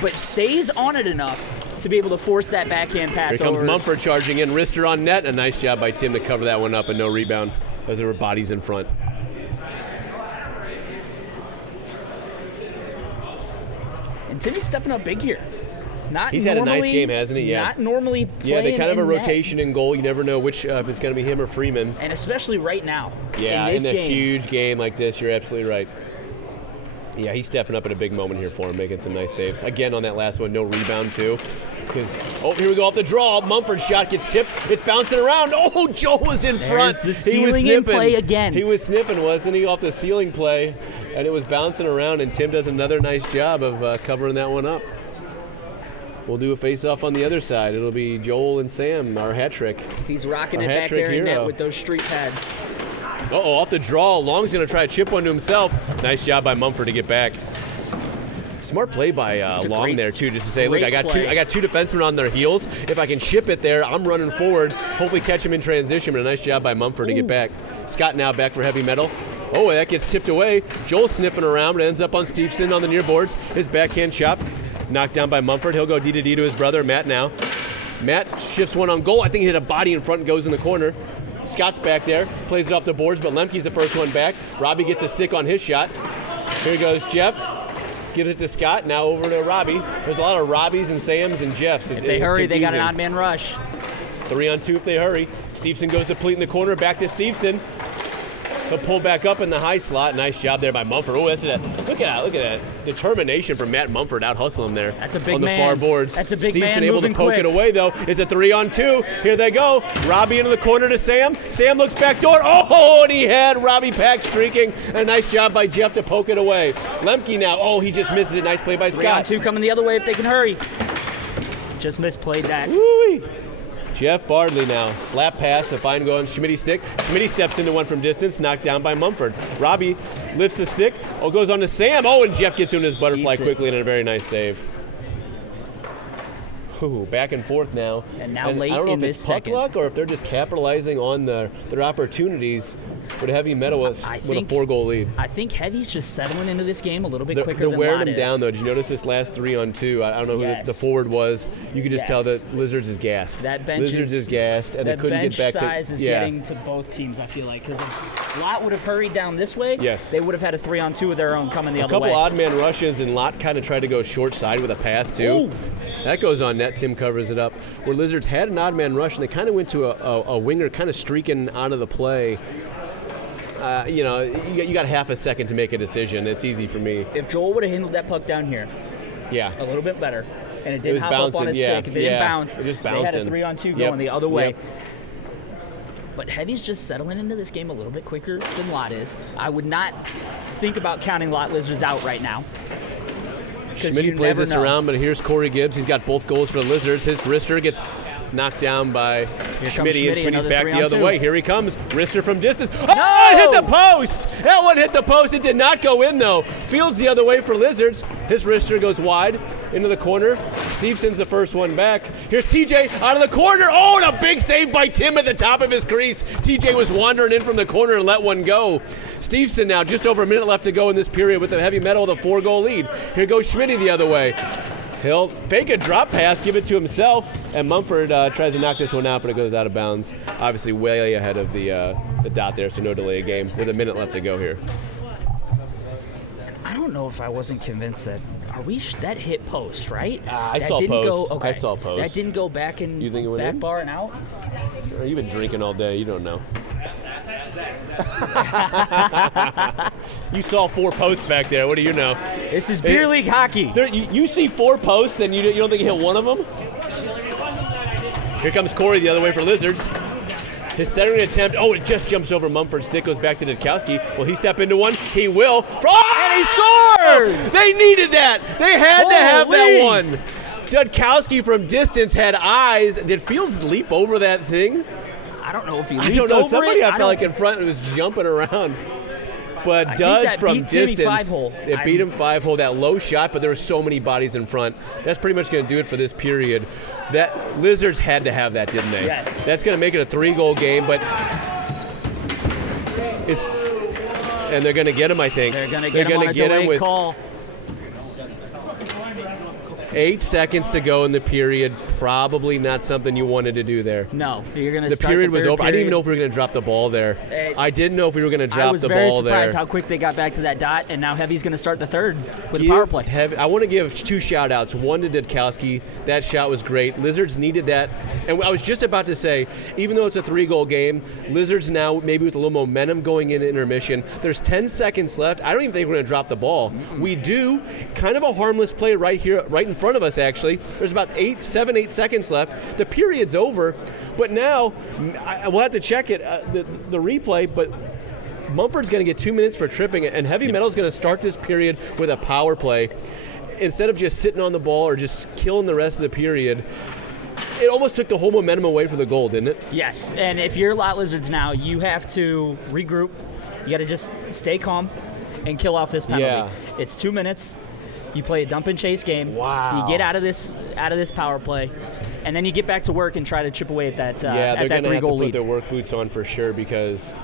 but stays on it enough to be able to force that backhand pass over. Here comes over. Mumford charging in, wrister on net. A nice job by Tim to cover that one up and no rebound because there were bodies in front. And Timmy's stepping up big here. He's had a nice game, hasn't he? Yeah. Not normally playing. Yeah, they kind of have a net. rotation in goal. You never know which if it's going to be him or Freeman. And especially right now. Yeah, in a huge game like this, you're absolutely right. Yeah, he's stepping up at a big moment here for him, making some nice saves. Again, on that last one, no rebound too. Here we go off the draw. Mumford's shot gets tipped. It's bouncing around. Oh, Joe was in front. The ceiling in play again. He was snipping, wasn't he, off the ceiling play? And it was bouncing around, and Tim does another nice job of covering that one up. We'll do a face-off on the other side. It'll be Joel and Sam, our hat trick. He's rocking it back there in net with those street pads. Uh-oh, off the draw. Long's going to try to chip one to himself. Nice job by Mumford to get back. Smart play by Long there, too, just to say, look, I got two defensemen on their heels. If I can ship it there, I'm running forward. Hopefully catch him in transition, but a nice job by Mumford to get back. Scott now back for Heavy Metal. Oh, that gets tipped away. Joel sniffing around, but ends up on Stevenson on the near boards. His backhand chop. Knocked down by Mumford. He'll go D to D to his brother, Matt now. Matt shifts one on goal. I think he hit a body in front and goes in the corner. Scott's back there. Plays it off the boards, but Lemke's the first one back. Robbie gets a stick on his shot. Here goes Jeff. Gives it to Scott. Now over to Robbie. There's a lot of Robbies and Sams and Jeffs. If they hurry, they got an odd man rush. 3-on-2 if they hurry. Stevenson goes to Pleat in the corner. Back to Stevenson. He'll pull back up in the high slot. Nice job there by Mumford. Oh, look at that determination from Matt Mumford out hustling him there. That's a big on the man. Far boards. That's a big Stevenson man able to poke it away though. It's a 3-on-2. Here they go. Robbie into the corner to Sam. Sam looks back door. Oh, and he had Robbie Pack streaking. A nice job by Jeff to poke it away. Lemke now. Oh, he just misses it. Nice play by Scott. 3-on-2 coming the other way if they can hurry. Just misplayed that. Woo-wee. Jeff Bardley now. Slap pass to find going Schmitty stick. Schmitty steps into one from distance, knocked down by Mumford. Robbie lifts the stick. Oh, goes on to Sam. Oh, and Jeff gets in his butterfly quickly and a very nice save. Ooh, back and forth now. And now late I don't know in if this it's puck second. luck or if they're just capitalizing on their opportunities with Heavy Metal with a 4-goal lead. I think Heavy's just settling into this game a little bit quicker They're than wearing Lott them is. down, though. Did you notice this last 3-on-2? I don't know who the forward was. You could just tell that Lizards is gassed. That bench Lizards is gassed, and they that couldn't bench get back size to. is getting to both teams, I feel like. Because if Lott would have hurried down this way, Yes. they would have had a 3-on-2 of their own coming the other way. A couple odd man rushes, and Lott kind of tried to go short side with a pass, too. Ooh. That goes on net. Tim covers it up. Where Lizards had an odd man rush, and they kind of went to a winger kind of streaking out of the play. You got half a second to make a decision. It's easy for me. If Joel would have handled that puck down here a little bit better, and it didn't hop up on his stick, if it didn't bounce, it just they had a bouncing. 3-on-2 going the other way. Yep. But Heavy's just settling into this game a little bit quicker than Lott is. I would not think about counting Lott Lizards out right now. Schmitty plays this around, but here's Corey Gibbs. He's got both goals for the Lizards. His wrister gets knocked down by Schmitty, and Schmitty's back the other way. Here he comes. Wrister from distance. Oh, it hit the post! That one hit the post. It did not go in, though. Fields the other way for Lizards. His wrister goes wide into the corner. Stevenson's the first one back. Here's TJ out of the corner. Oh, and a big save by Tim at the top of his crease. TJ was wandering in from the corner and let one go. Stevenson now just over a minute left to go in this period with the Heavy Metal with a 4-goal lead. Here goes Schmitty the other way. He'll fake a drop pass, give it to himself, and Mumford tries to knock this one out, but it goes out of bounds. Obviously way ahead of the dot there, so no delay of game with a minute left to go here. I don't know if I wasn't convinced that that hit post, right? I that saw didn't post. Go, okay. I saw post. That didn't go back in You think it went back in? bar and out? You've been drinking all day. You don't know. You saw 4 posts back there. What do you know? This is beer league hockey. You see 4 posts and you don't think you hit one of them? Here comes Corey the other way for Lizards. His centering attempt, it just jumps over Mumford's stick, goes back to Dudkowski. Will he step into one? He will. And he scores! They needed that. They had to have that one. Dudkowski from distance had eyes. Did Fields leap over that thing? I don't know if he leaped I don't know. over Somebody it. I felt like in front was jumping around. But Duds from distance, it beat him 5-hole. That low shot, but there were so many bodies in front. That's pretty much going to do it for this period. That Lizards had to have that, didn't they? Yes. That's going to make it a 3-goal game, but and they're going to get him, I think. They're going to get him on a delayed call. 8 seconds to go in the period. Probably not something you wanted to do there. No, you're going to The start period the was third over. I didn't even know if we were going to drop the ball there. I didn't know if we were going to drop the ball there. I was very surprised how quick they got back to that dot, and now Heavy's going to start the third with a power play. I want to give 2 shout-outs. One to Dudkowski. That shot was great. Lizards needed that. And I was just about to say, even though it's a 3-goal game, Lizards now maybe with a little momentum going into intermission. There's 10 seconds left. I don't even think we're going to drop the ball. We do. Kind of a harmless play right here, right in front of us, actually. There's about 8 seconds left. The period's over, but now we'll have to check it, the replay, but Mumford's going to get 2 minutes for tripping, and Heavy Metal's going to start this period with a power play. Instead of just sitting on the ball or just killing the rest of the period, it almost took the whole momentum away from the goal, didn't it? Yes, and if you're Lot Lizards now, you have to regroup. You got to just stay calm and kill off this penalty. Yeah. It's 2 minutes. You play a dump and chase game. Wow. You get out of this power play, and then you get back to work and try to chip away at that 3-goal lead. Yeah, they're going to have to put their work boots on for sure, because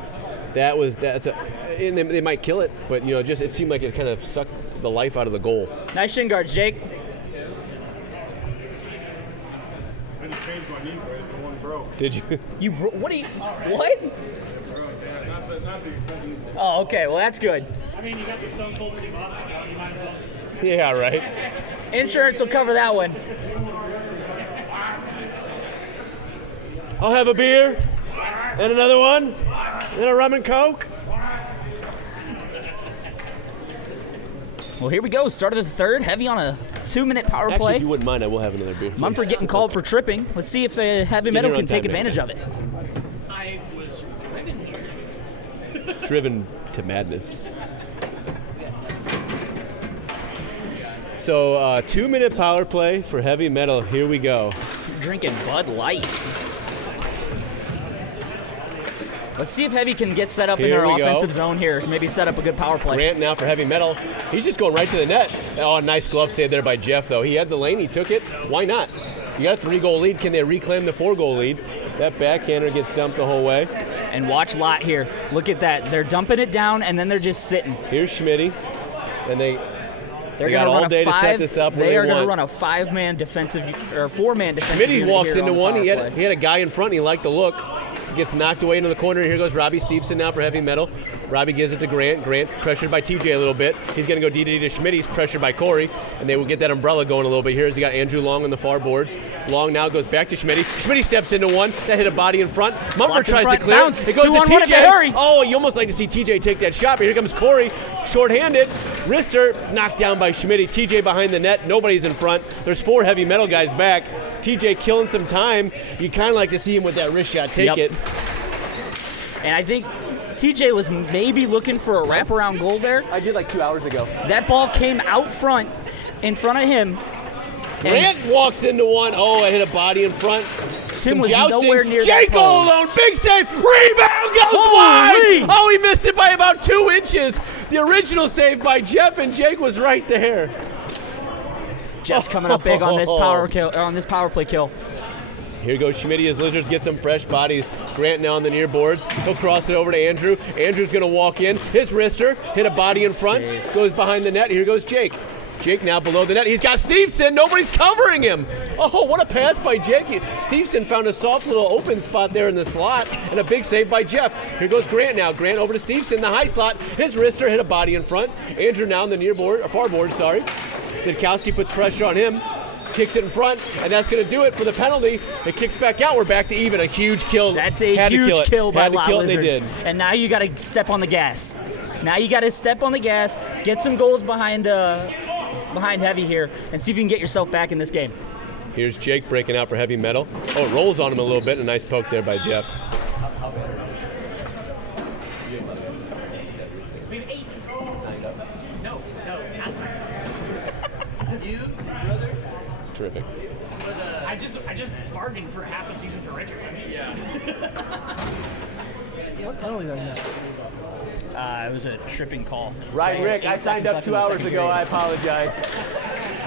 and they might kill it, but it seemed like it kind of sucked the life out of the goal. Nice shin guards, Jake. I just changed my knee brace, the one broke. Did you? What? Not the expensive. Oh, okay. Well, that's good. I mean, you got the Stone Cold Steve Austin job. You might as well just... Yeah, right. Insurance will cover that one. I'll have a beer and another one and a rum and coke. Well, here we go. Start of the third. Heavy on a 2-minute power Actually, play. if you wouldn't mind, I will have another beer. Mumford getting called for tripping. Let's see if the Heavy Metal here can on take time next advantage of it. I was driven here. Driven to madness. So, 2-minute power play for Heavy Metal. Here we go. Drinking Bud Light. Let's see if Heavy can get set up in Here their we go. offensive zone here. Maybe set up a good power play. Grant now for Heavy Metal. He's just going right to the net. Oh, nice glove save there by Jeff, though. He had the lane. He took it. Why not? You got a 3-goal lead. Can they reclaim the 4-goal lead? That backhander gets dumped the whole way. And watch Lott here. Look at that. They're dumping it down, and then they're just sitting. Here's Schmitty. And they're going got to all run day a 5. to set this up. They are going to run a 5-man defensive or 4-man defensive. Schmitty unit walks here into on the one. power He play. had a guy in front. And he liked the look. Gets knocked away into the corner. Here goes Robbie Stevenson now for heavy metal. Robbie gives it to Grant. Grant pressured by TJ a little bit. He's going to go DDD to Schmidt. He's pressured by Corey. And they will get that umbrella going a little bit here as he got Andrew Long on the far boards. Long now goes back to Schmidt. Schmidt steps into one. That hit a body in front. Mumford tries to clear. Bounce. It goes to 2-on-1 if they TJ. hurry. Oh, you almost like to see TJ take that shot. But here comes Corey. Short-handed. Wrister knocked down by Schmidt. TJ behind the net. Nobody's in front. There's 4 heavy metal guys back. TJ killing some time. You kind of like to see him with that wrist shot. Take it. And I think TJ was maybe looking for a wraparound goal there. I did like 2 hours ago. That ball came out front, in front of him. Grant walks into one. Oh, I hit a body in front. Tim was nowhere near Jake that all ball. alone. Big save. Rebound goes Holy! wide. Oh, he missed it by about 2 inches. The original save by Jeff, and Jake was right there. Jeff's coming up big on this power play kill. Here goes Schmidt as Lizards get some fresh bodies. Grant now on the near boards. He'll cross it over to Andrew. Andrew's going to walk in. His wrister hit a body in front. Save. Goes behind the net. Here goes Jake. Jake now below the net. He's got Stevenson. Nobody's covering him. Oh, what a pass by Jake. Stevenson found a soft little open spot there in the slot, and a big save by Jeff. Here goes Grant now. Grant over to Stevenson, the high slot. His wrister hit a body in front. Andrew now on the near board, or far board, sorry. Didkowski puts pressure on him. Kicks it in front, and that's going to do it for the penalty. It kicks back out. We're back to even. A huge kill. That's a huge kill by Lot Lizards. Lizards. They did. And now you got to step on the gas. Now you got to step on the gas, get some goals behind heavy here, and see if you can get yourself back in this game. Here's Jake breaking out for heavy metal. Oh, it rolls on him a little bit. A nice poke there by Jeff. No, not you, brother. Terrific. I just bargained for half a season for Richards. I mean, yeah. What penalty did I miss? It was a tripping call. Right, Rick, I signed up 2 hours ago. I apologize.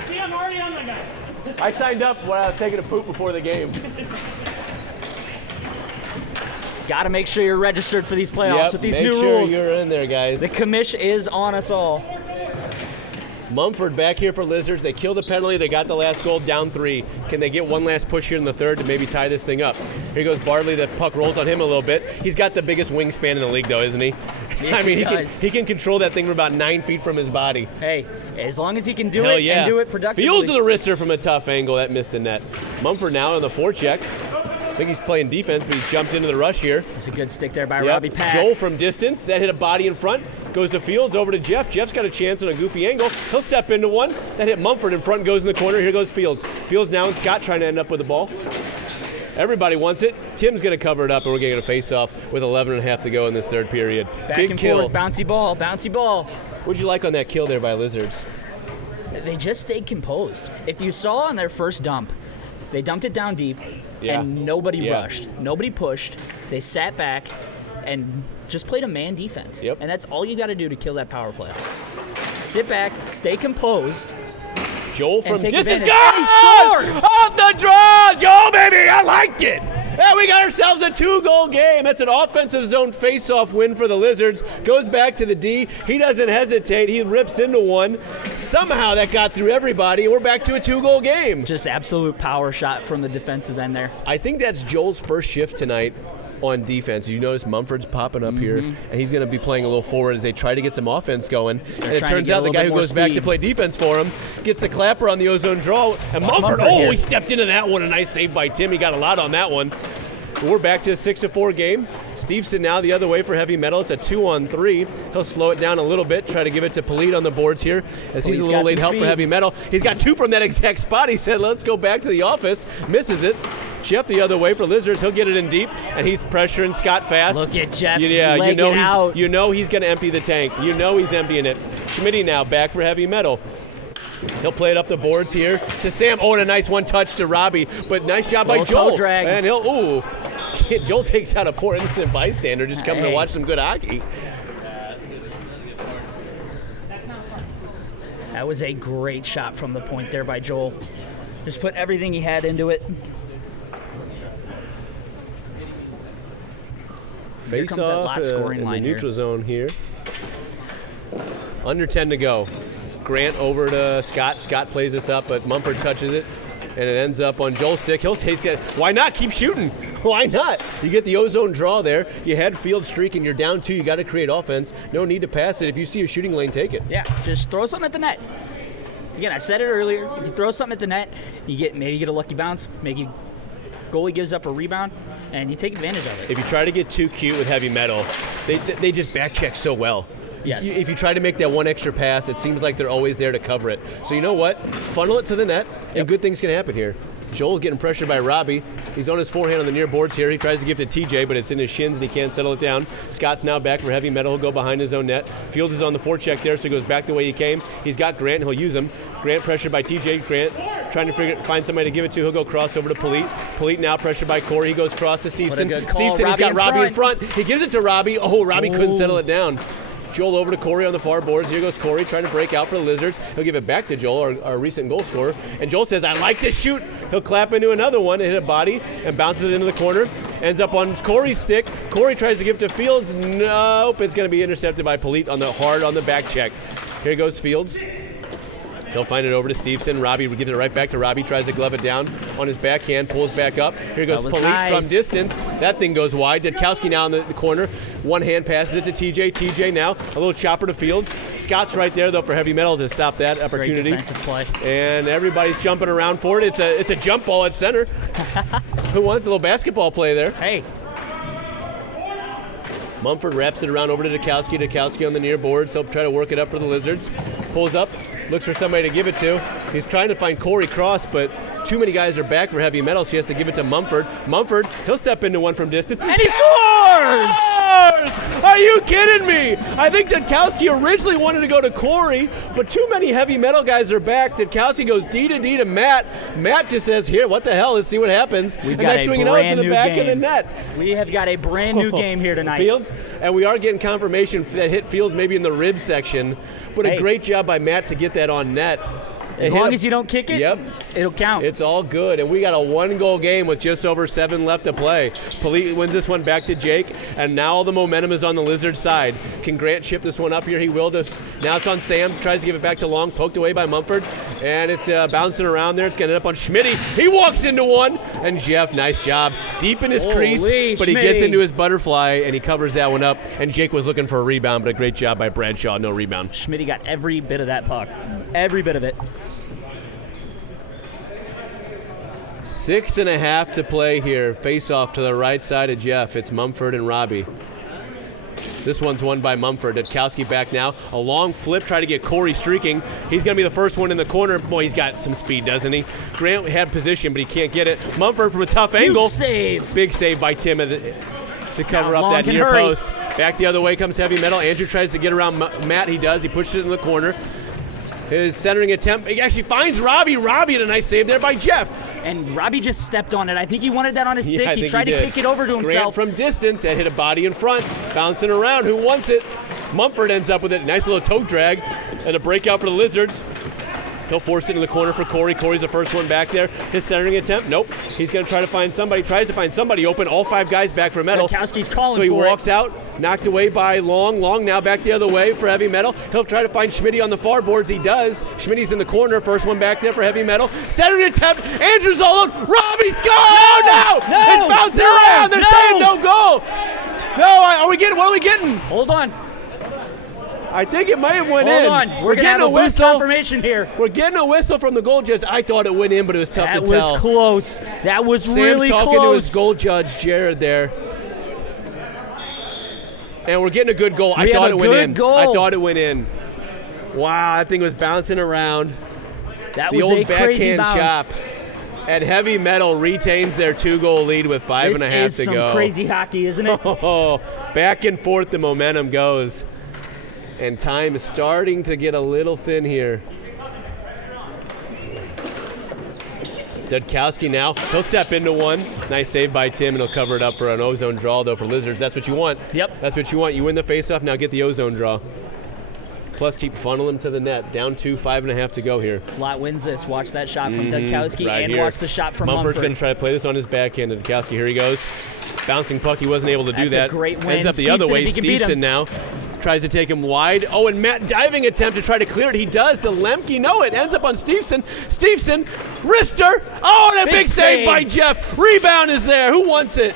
See, I'm already on my guys. I signed up when I was taking a poop before the game. Got to make sure you're registered for these playoffs with these make new sure rules. You're in there, guys. The commish is on us all. Mumford back here for Lizards. They kill the penalty. They got the last goal, down 3. Can they get one last push here in the third to maybe tie this thing up? Here goes Bartley. The puck rolls on him a little bit. He's got the biggest wingspan in the league, though, isn't he? Yes, I mean, does. he can control that thing from about 9 feet from his body. Hey, as long as he can do Hell it yeah. and do it productively. Fields to the wrister from a tough angle. That missed the net. Mumford now on the forecheck. I think he's playing defense, but he's jumped into the rush here. It's a good stick there by Yep. Robbie Pack. Joel from distance. That hit a body in front. Goes to Fields, over to Jeff. Jeff's got a chance on a goofy angle. He'll step into one. That hit Mumford in front, goes in the corner. Here goes Fields. Fields now and Scott trying to end up with the ball. Everybody wants it. Tim's going to cover it up, and we're going to get a face-off with 11.5 to go in this third period. Back Big and kill. forth, bouncy ball, bouncy ball. What'd you like on that kill there by Lizards? They just stayed composed. If you saw on their first dump, they dumped it down deep, Yeah. and nobody Yeah. rushed. Nobody pushed. They sat back and just played a man defense. Yep. And that's all you got to do to kill that power play. Sit back, stay composed. Joel from take distance. advantage. Scores! And he scores! Off the draw! Joel, baby! I liked it! Yeah, we got ourselves a 2-goal game. That's an offensive zone face-off win for the Lizards. Goes back to the D. He doesn't hesitate. He rips into one. Somehow that got through everybody, and we're back to a 2-goal game. Just absolute power shot from the defensive end there. I think that's Joel's first shift tonight on defense. You notice Mumford's popping up here, and he's going to be playing a little forward as they try to get some offense going. And it trying to turns get out a the little guy bit who more goes back to speed. play defense for him gets the clapper on the ozone draw. And Mumford, here. he stepped into that one. A nice save by Tim. He got a lot on that one. We're back to a 6-4 game. Stevenson now the other way for heavy metal. It's a 2-on-3. He'll slow it down a little bit, try to give it to Polite on the boards here as he's a Polite's little got late some help for speed. heavy metal. He's got 2 from that exact spot. He said, let's go back to the office. Misses it. Jeff the other way for Lizards. He'll get it in deep, and he's pressuring Scott fast. Look at Jeff Yeah, leg it out. You know he's going to empty the tank. You know he's emptying it. Schmitty now back for heavy metal. He'll play it up the boards here to Sam. Oh, and a nice one-touch to Robbie. But nice job by Little toe Joel. drag. And Joel takes out a poor innocent bystander just coming to Hey. watch some good hockey. That was a great shot from the point there by Joel. Just put everything he had into it. Here Face comes that off lot in scoring the line here. neutral zone here. Under 10 to go. Grant over to Scott. Scott plays this up, but Mumford touches it, and it ends up on Joel's stick. He'll take it. Why not? Keep shooting. Why not? You get the ozone draw there. You had field streaking. You're down 2. You got to create offense. No need to pass it. If you see a shooting lane, take it. Yeah, just throw something at the net. Again, I said it earlier. If you throw something at the net, maybe you get a lucky bounce. Maybe goalie gives up a rebound, and you take advantage of it. If you try to get too cute with heavy metal, they just back check so well. Yes. If you try to make that one extra pass, it seems like they're always there to cover it. So you know what? Funnel it to the net, and good things can happen here. Joel getting pressured by Robbie. He's on his forehand on the near boards here. He tries to give it to TJ, but it's in his shins, and he can't settle it down. Scott's now back for heavy metal. He'll go behind his own net. Fields is on the forecheck there, so he goes back the way he came. He's got Grant, and he'll use him. Grant pressured by TJ. Grant trying to find somebody to give it to. He'll go cross over to Polite. Polite now pressured by Corey. He goes cross to Stevenson. Stevenson, he's got Robbie in front. He gives it to Robbie. Oh, Robbie couldn't settle it down. Joel over to Corey on the far boards. Here goes Corey trying to break out for the Lizards. He'll give it back to Joel, our recent goal scorer. And Joel says, I like this shoot. He'll clap into another one and hit a body and bounces it into the corner. Ends up on Corey's stick. Corey tries to give it to Fields. Nope, it's going to be intercepted by Polite on the back check. Here goes Fields. He'll find it over to Stevenson. Robbie would give it right back to Robbie. Tries to glove it down on his backhand. Pulls back up. Here goes Polite from distance. That thing goes wide. Dudkowski now in the corner. One hand passes it to TJ. TJ now a little chopper to Fields. Scott's right there though for heavy metal to stop that opportunity. Great defensive play. And everybody's jumping around for it. It's a jump ball at center. Who wants a little basketball play there? Hey. Mumford wraps it around over to Dudkowski. Dudkowski on the near boards. He'll try to work it up for the Lizards. Pulls up. Looks for somebody to give it to. He's trying to find Corey Cross, but too many guys are back for heavy metal, so he has to give it to Mumford. Mumford, he'll step into one from distance. And he scores! Are you kidding me? I think Dudkowski originally wanted to go to Corey, but too many heavy metal guys are back. Dudkowski goes D to D to Matt. Matt just says, here, what the hell? Let's see what happens. We've and got next a thing you know, it's in the brand new back of the game. net. We have got a brand new game here tonight. Fields, and we are getting confirmation that hit Fields maybe in the rib section, but a great job by Matt to get that on net. As long as you don't kick it, it'll count. It's all good, and we got a 1-goal game with just over 7 left to play. Polite wins this one back to Jake, and now all the momentum is on the Lizards side. Can Grant chip this one up here? He will. Now it's on Sam. Tries to give it back to Long. Poked away by Mumford, and it's bouncing around there. It's going to end up on Schmitty. He walks into one, and Jeff, nice job. Deep in his crease, but he gets into his butterfly, and he covers that one up. And Jake was looking for a rebound, but a great job by Bradshaw. No rebound. Schmitty got every bit of that puck. Every bit of it. 6.5 to play here. Face off to the right side of Jeff. It's Mumford and Robbie. This one's won by Mumford. Dudkowski back now. A long flip, try to get Corey streaking. He's going to be the first one in the corner. Boy, he's got some speed, doesn't he? Grant had position, but he can't get it. Mumford from a tough angle. Huge save. Big save by Tim to cover up that near post. Back the other way comes heavy metal. Andrew tries to get around Matt. He does. He pushes it in the corner. His centering attempt. He actually finds Robbie. Robbie and a nice save there by Jeff. And Robbie just stepped on it. I think he wanted that on his stick. He tried to kick it over to himself. Grant from distance and hit a body in front. Bouncing around. Who wants it? Mumford ends up with it. Nice little toe drag and a breakout for the Lizards. He'll force it in the corner for Corey. Corey's the first one back there. His centering attempt, nope. He's going to try to find somebody. Tries to find somebody open. All 5 guys back for metal. Dudkowski's calling so he for walks out, knocked away by Long. Long now back the other way for heavy metal. He'll try to find Schmitty on the far boards. He does. Schmitty's in the corner. First one back there for heavy metal. Centering attempt. Andrews all on. Robbie scores! Oh, no! It's bouncing around. They're saying no goal. No, are we getting? What are we getting? Hold on. I think it might have went in. Hold on. We're getting a whistle. Confirmation here. We're getting a whistle from the goal judge. I thought it went in, but it was tough to tell. That was close. That was really close. Sam's talking to his goal judge, Jared, there. And we're getting a good goal. I thought it went in. I thought it went in. Wow, that thing was bouncing around. That was a crazy bounce. Chop. And heavy metal retains their 2-goal lead with 5.5 to go. This is some crazy hockey, isn't it? Oh, back and forth the momentum goes. And time is starting to get a little thin here. Dudkowski now. He'll step into one. Nice save by Tim, and he'll cover it up for an ozone draw, though, for Lizards. That's what you want. Yep. That's what you want. You win the faceoff, now get the ozone draw. Plus keep funneling to the net. Down 2, 5.5 to go here. Lot wins this. Watch that shot from Dudkowski Right and here. watch the shot from Mumford's Mumford. going to try to play this on his backhand. Dudkowski, here he goes. Bouncing puck, he wasn't able to do That's a that. great win. Ends up the other Steveson, way. if he can beat Steveson him. now tries to take him wide. Oh, and Matt diving attempt to try to clear it. He does to Lemke. No, it ends up on Steveson. Steveson, wrister. Oh, and a big save by Jeff. Rebound is there. Who wants it?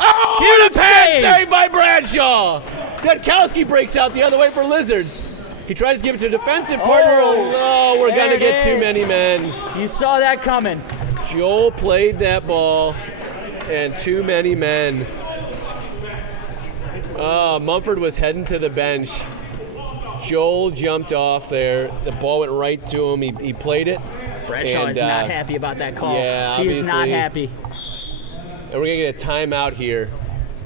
Oh, and a pad save by Bradshaw. Dudkowski breaks out the other way for Lizards. He tries to give it to a defensive partner. Oh, we're going to get too many men. You saw that coming. Joel played that ball, and too many men. Oh, Mumford was heading to the bench. Joel jumped off there. The ball went right to him. He played it. Bradshaw is not happy about that call. Yeah, he is not obviously. happy. And we're going to get a timeout here.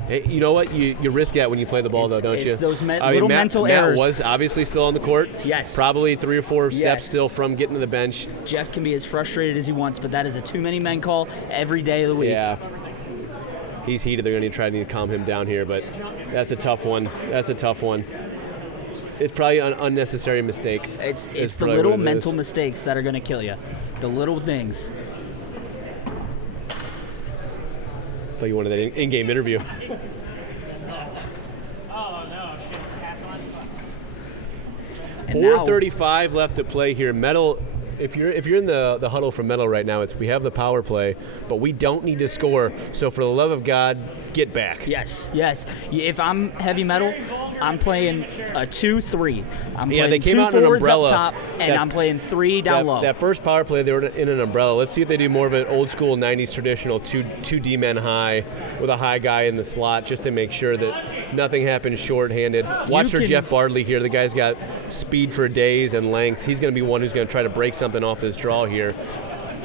Hey, you know what? You risk that when you play the ball, though, don't you? It's those I mean, little mental errors. Matt was obviously still on the court. Yes. Probably 3 or 4 steps Yes. still from getting to the bench. Jeff can be as frustrated as he wants, but that is a too many men call every day of the week. Yeah. He's heated. They're going to try to calm him down here, but that's a tough one. That's a tough one. It's probably an unnecessary mistake. It's the probably little what it mental is. mistakes that are going to kill you. The little things. I thought you wanted that in-game interview. Oh no, shit, hats on. And now, 4:35 left to play here. Metal, if you're in the huddle from Metal right now, we have the power play, but we don't need to score. So for the love of God, get back. yes. If I'm heavy metal, I'm playing a 2-3. I'm Yeah, playing they came 2 out in an forwards umbrella. up top, and I'm playing 3 down low. That first power play, they were in an umbrella. Let's see if they do more of an old school 90s traditional two D-men high with a high guy in the slot just to make sure that nothing happens shorthanded. Watch for Jeff Bardley here. The guy's got speed for days and length. He's going to be one who's going to try to break something off this draw here.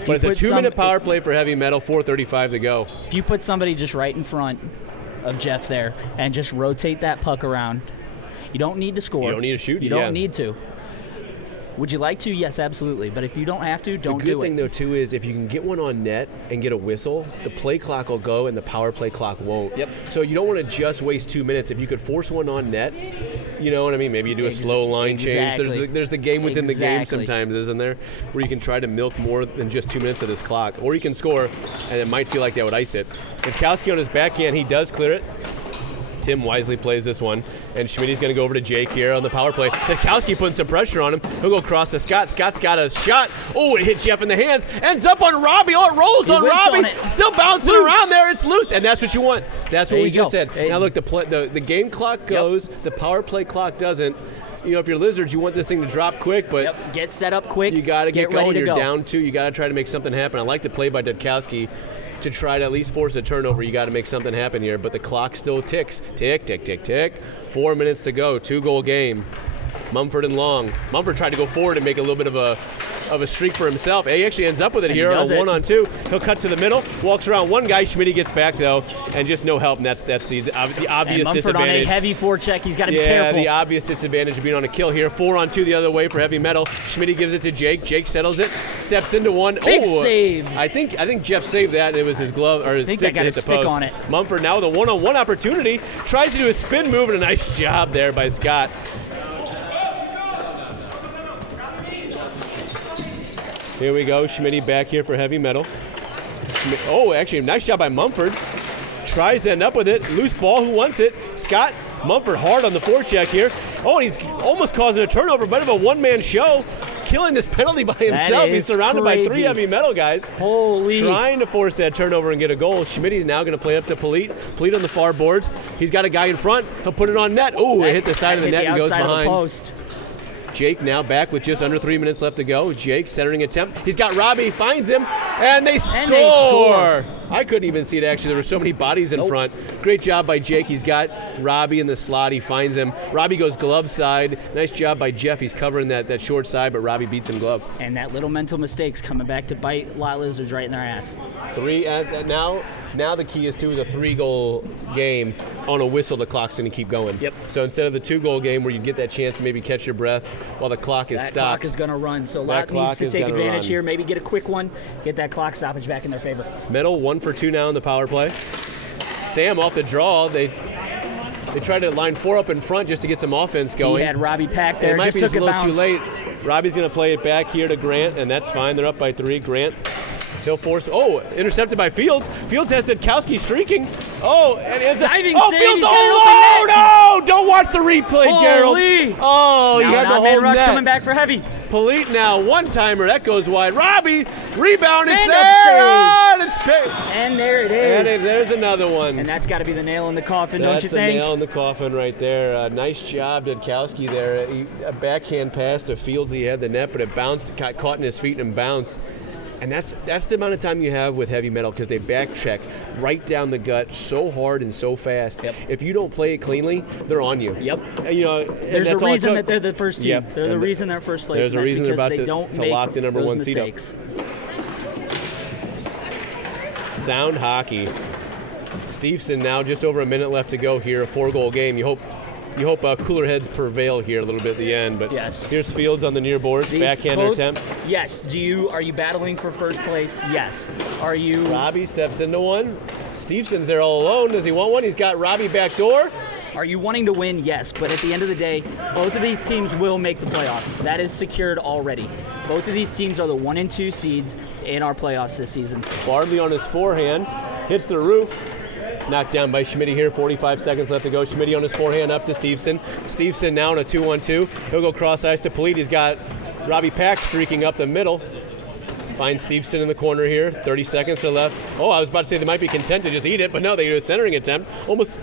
But it's a 2-minute power play for heavy metal, 4:35 to go. If you put somebody just right in front of Jeff there and just rotate that puck around, you don't need to score. You don't need to shoot. You don't need to. Would you like to? Yes, absolutely. But if you don't have to, don't do it. The good thing, though, too, is if you can get one on net and get a whistle, the play clock will go and the power play clock won't. Yep. So you don't want to just waste 2 minutes. If you could force one on net, you know what I mean? Maybe you do a slow line change. There's the game within the game sometimes, isn't there? Where you can try to milk more than just 2 minutes of this clock. Or you can score, and it might feel like that would ice it. Dudkowski on his backhand, he does clear it. Tim wisely plays this one, and Schmidt's going to go over to Jake here on the power play. Dudkowski putting some pressure on him. He'll go across to Scott. Scott's got a shot. Oh, it hits Jeff in the hands. Ends up on Robbie. Oh, it rolls on Robbie. Still bouncing around there. It's loose, and that's what you want. That's what we just said. Now look, the game clock goes. The power play clock doesn't. You know, if you're Lizards, you want this thing to drop quick, but get set up quick. You got to get going. Ready to You're go. down 2. You got to try to make something happen. I like the play by Dudkowski to try to at least force a turnover. You got to make something happen here, but the clock still ticks. Tick, tick, tick, tick. 4 minutes to go. 2-goal game. Mumford and Long. Mumford tried to go forward and make a little bit of a streak for himself. He actually ends up with it here on a 1-on-2. He'll cut to the middle, walks around one guy. Schmidt gets back though, and just no help. And that's the obvious Mumford disadvantage. on a heavy forecheck. He's got to be careful. The obvious disadvantage of being on a kill here. 4-on-2 the other way for heavy metal. Schmidt gives it to Jake. Jake settles it, steps into one. Big save. I think Jeff saved that. And it was his glove or his stick that hit the post. On it. Mumford now with a 1-on-1 opportunity. Tries to do a spin move and a nice job there by Scott. Here we go, Schmidt back here for heavy metal. Oh, actually, nice job by Mumford. Tries to end up with it. Loose ball, who wants it? Scott, Mumford hard on the forecheck here. Oh, and he's almost causing a turnover. Bit of a one-man show. Killing this penalty by himself. He's surrounded by 3 heavy metal guys. Holy. Trying to force that turnover and get a goal. Schmidt's now going to play up to Polite. Polite on the far boards. He's got a guy in front. He'll put it on net. Oh, it hit the side of the net and goes behind. Of the post. Jake now back with just under 3 minutes left to go. Jake centering attempt. He's got Robbie, finds him, and they score. I couldn't even see it, actually. There were so many bodies in front. Great job by Jake. He's got Robbie in the slot. He finds him. Robbie goes glove side. Nice job by Jeff. He's covering that short side, but Robbie beats him glove. And that little mental mistake's coming back to bite Lot Lizards right in their ass. Now the key is to the 3-goal game. On a whistle, the clock's going to keep going. Yep. So instead of the 2-goal game where you get that chance to maybe catch your breath while the clock is stopped. That clock is going to run. So Lot needs to take advantage here. Maybe get a quick one. Get that clock stoppage back in their favor. Metal 1 for 2 now in the power play. Sam off the draw. They tried to line 4 up in front just to get some offense going. He had Robbie Pack there. It might just be took just a little too bounce. late. Robbie's going to play it back here to Grant, and that's fine. They're up by 3. Grant, he'll force. Oh, intercepted by Fields. Fields has Zedkowski streaking. Oh, and it's Diving oh, save. Fields! He's got an Oh, open net. no! Don't watch the replay, Gerald. Holy. Oh, he Now had an the odd man whole rush net. coming back for Heavy. Polite now, one-timer. That goes wide. Robbie, rebound. It's Stand-up there. save. Oh, and it's picked. And there it is. And there's another one. And that's got to be the nail in the coffin, That's don't you the think? nail in the coffin right there. Nice job, Zedkowski there. A backhand pass to Fields. He had the net, but it bounced, got caught in his feet and bounced. And that's the amount of time you have with heavy metal because they back check right down the gut so hard and so fast. Yep. If you don't play it cleanly, they're on you. Yep. And, you know, and There's a that's all it reason took. that they're the first team. Yep. They're the And reason they're first place. there's a and that's reason they're because about they to don't lock make the number those 1 seed up. mistakes. Sound hockey. Steveson now just over a minute left to go here. A 4-goal game. You hope cooler heads prevail here a little bit at the end. But Yes. here's Fields on the near boards. Backhander attempt. Yes. Are you battling for first place? Yes. Are you? Robbie steps into one. Stevenson's there all alone. Does he want one? He's got Robbie back door. Are you wanting to win? Yes. But at the end of the day, both of these teams will make the playoffs. That is secured already. Both of these teams are the 1 and 2 seeds in our playoffs this season. Bardley on his forehand. Hits the roof. Knocked down by Schmidt here. 45 seconds left to go. Schmidt on his forehand up to Steveson. Steveson now in a 2-1-2. He'll go cross ice to Polite. He's got Robbie Pack streaking up the middle. Finds Steveson in the corner here. 30 seconds are left. Oh, I was about to say they might be content to just eat it, but no, they do a centering attempt. Almost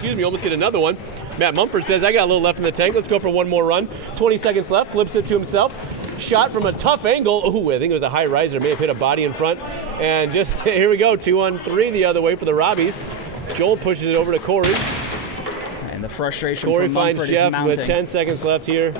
get another one. Matt Mumford says, I got a little left in the tank. Let's go for one more run. 20 seconds left. Flips it to himself. Shot from a tough angle. Ooh, I think it was a high riser. May have hit a body in front. And just, here we go. 2-on-3 the other way for the Robbies. Joel pushes it over to Corey. And the frustration Corey from finds Mumford is Jeff mounting. with 10 seconds left here.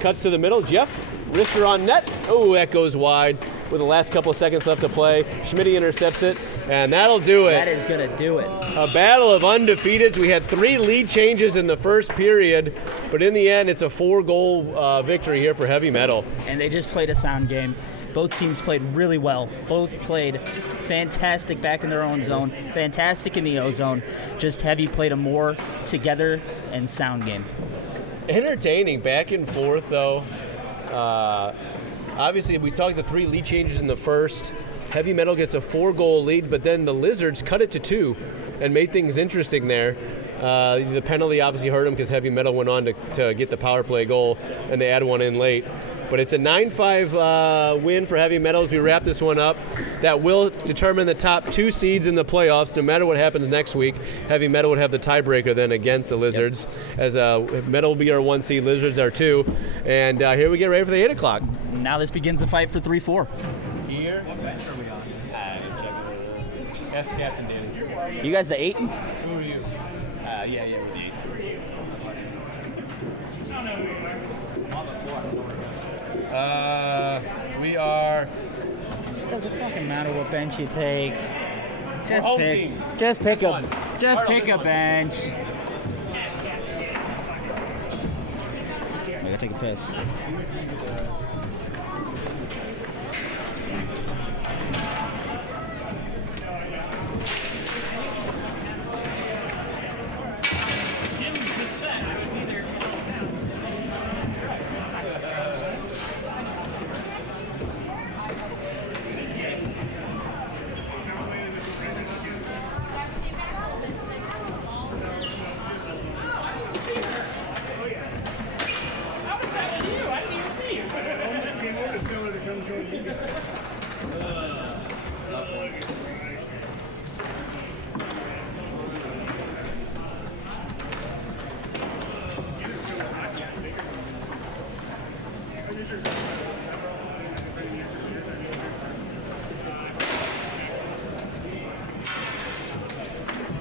Cuts to the middle. Jeff, wrister on net. Oh, that goes wide with the last couple of seconds left to play. Schmidt intercepts it, and that'll do it. That is going to do it. A battle of undefeateds. We had 3 lead changes in the first period, but in the end, it's a 4-goal victory here for Heavy Metal. And they just played a sound game. Both teams played really well. Both played fantastic back in their own zone, fantastic in the O zone. Just Heavy played a more together and sound game. Entertaining, back and forth, though. Obviously, we talked the 3 lead changes in the first. Heavy Metal gets a 4-goal lead, but then the Lizards cut it to 2 and made things interesting there. The penalty obviously hurt them because Heavy Metal went on to get the power play goal, and they add one in late. But it's a 9-5 win for Heavy Metal as we wrap this one up. That will determine the top 2 seeds in the playoffs. No matter what happens next week, Heavy Metal would have the tiebreaker then against the Lizards. Yep. As Metal will be our 1 seed, Lizards are 2. And here we get ready for the 8 o'clock. Now this begins the fight for 3-4. Here. What bench are we on? Ask Captain Danny. You guys the 8? Who are you? Yeah, we're the 8. We are. Doesn't fucking matter what bench you take. Just home pick. team. Just pick Come a. on. Just Arnold, pick a this one. bench. I gotta take a piss. Jim's the set. I would be there 12 pounds. I was sat with you. I didn't even see you. Almost came over to tell her to come join me.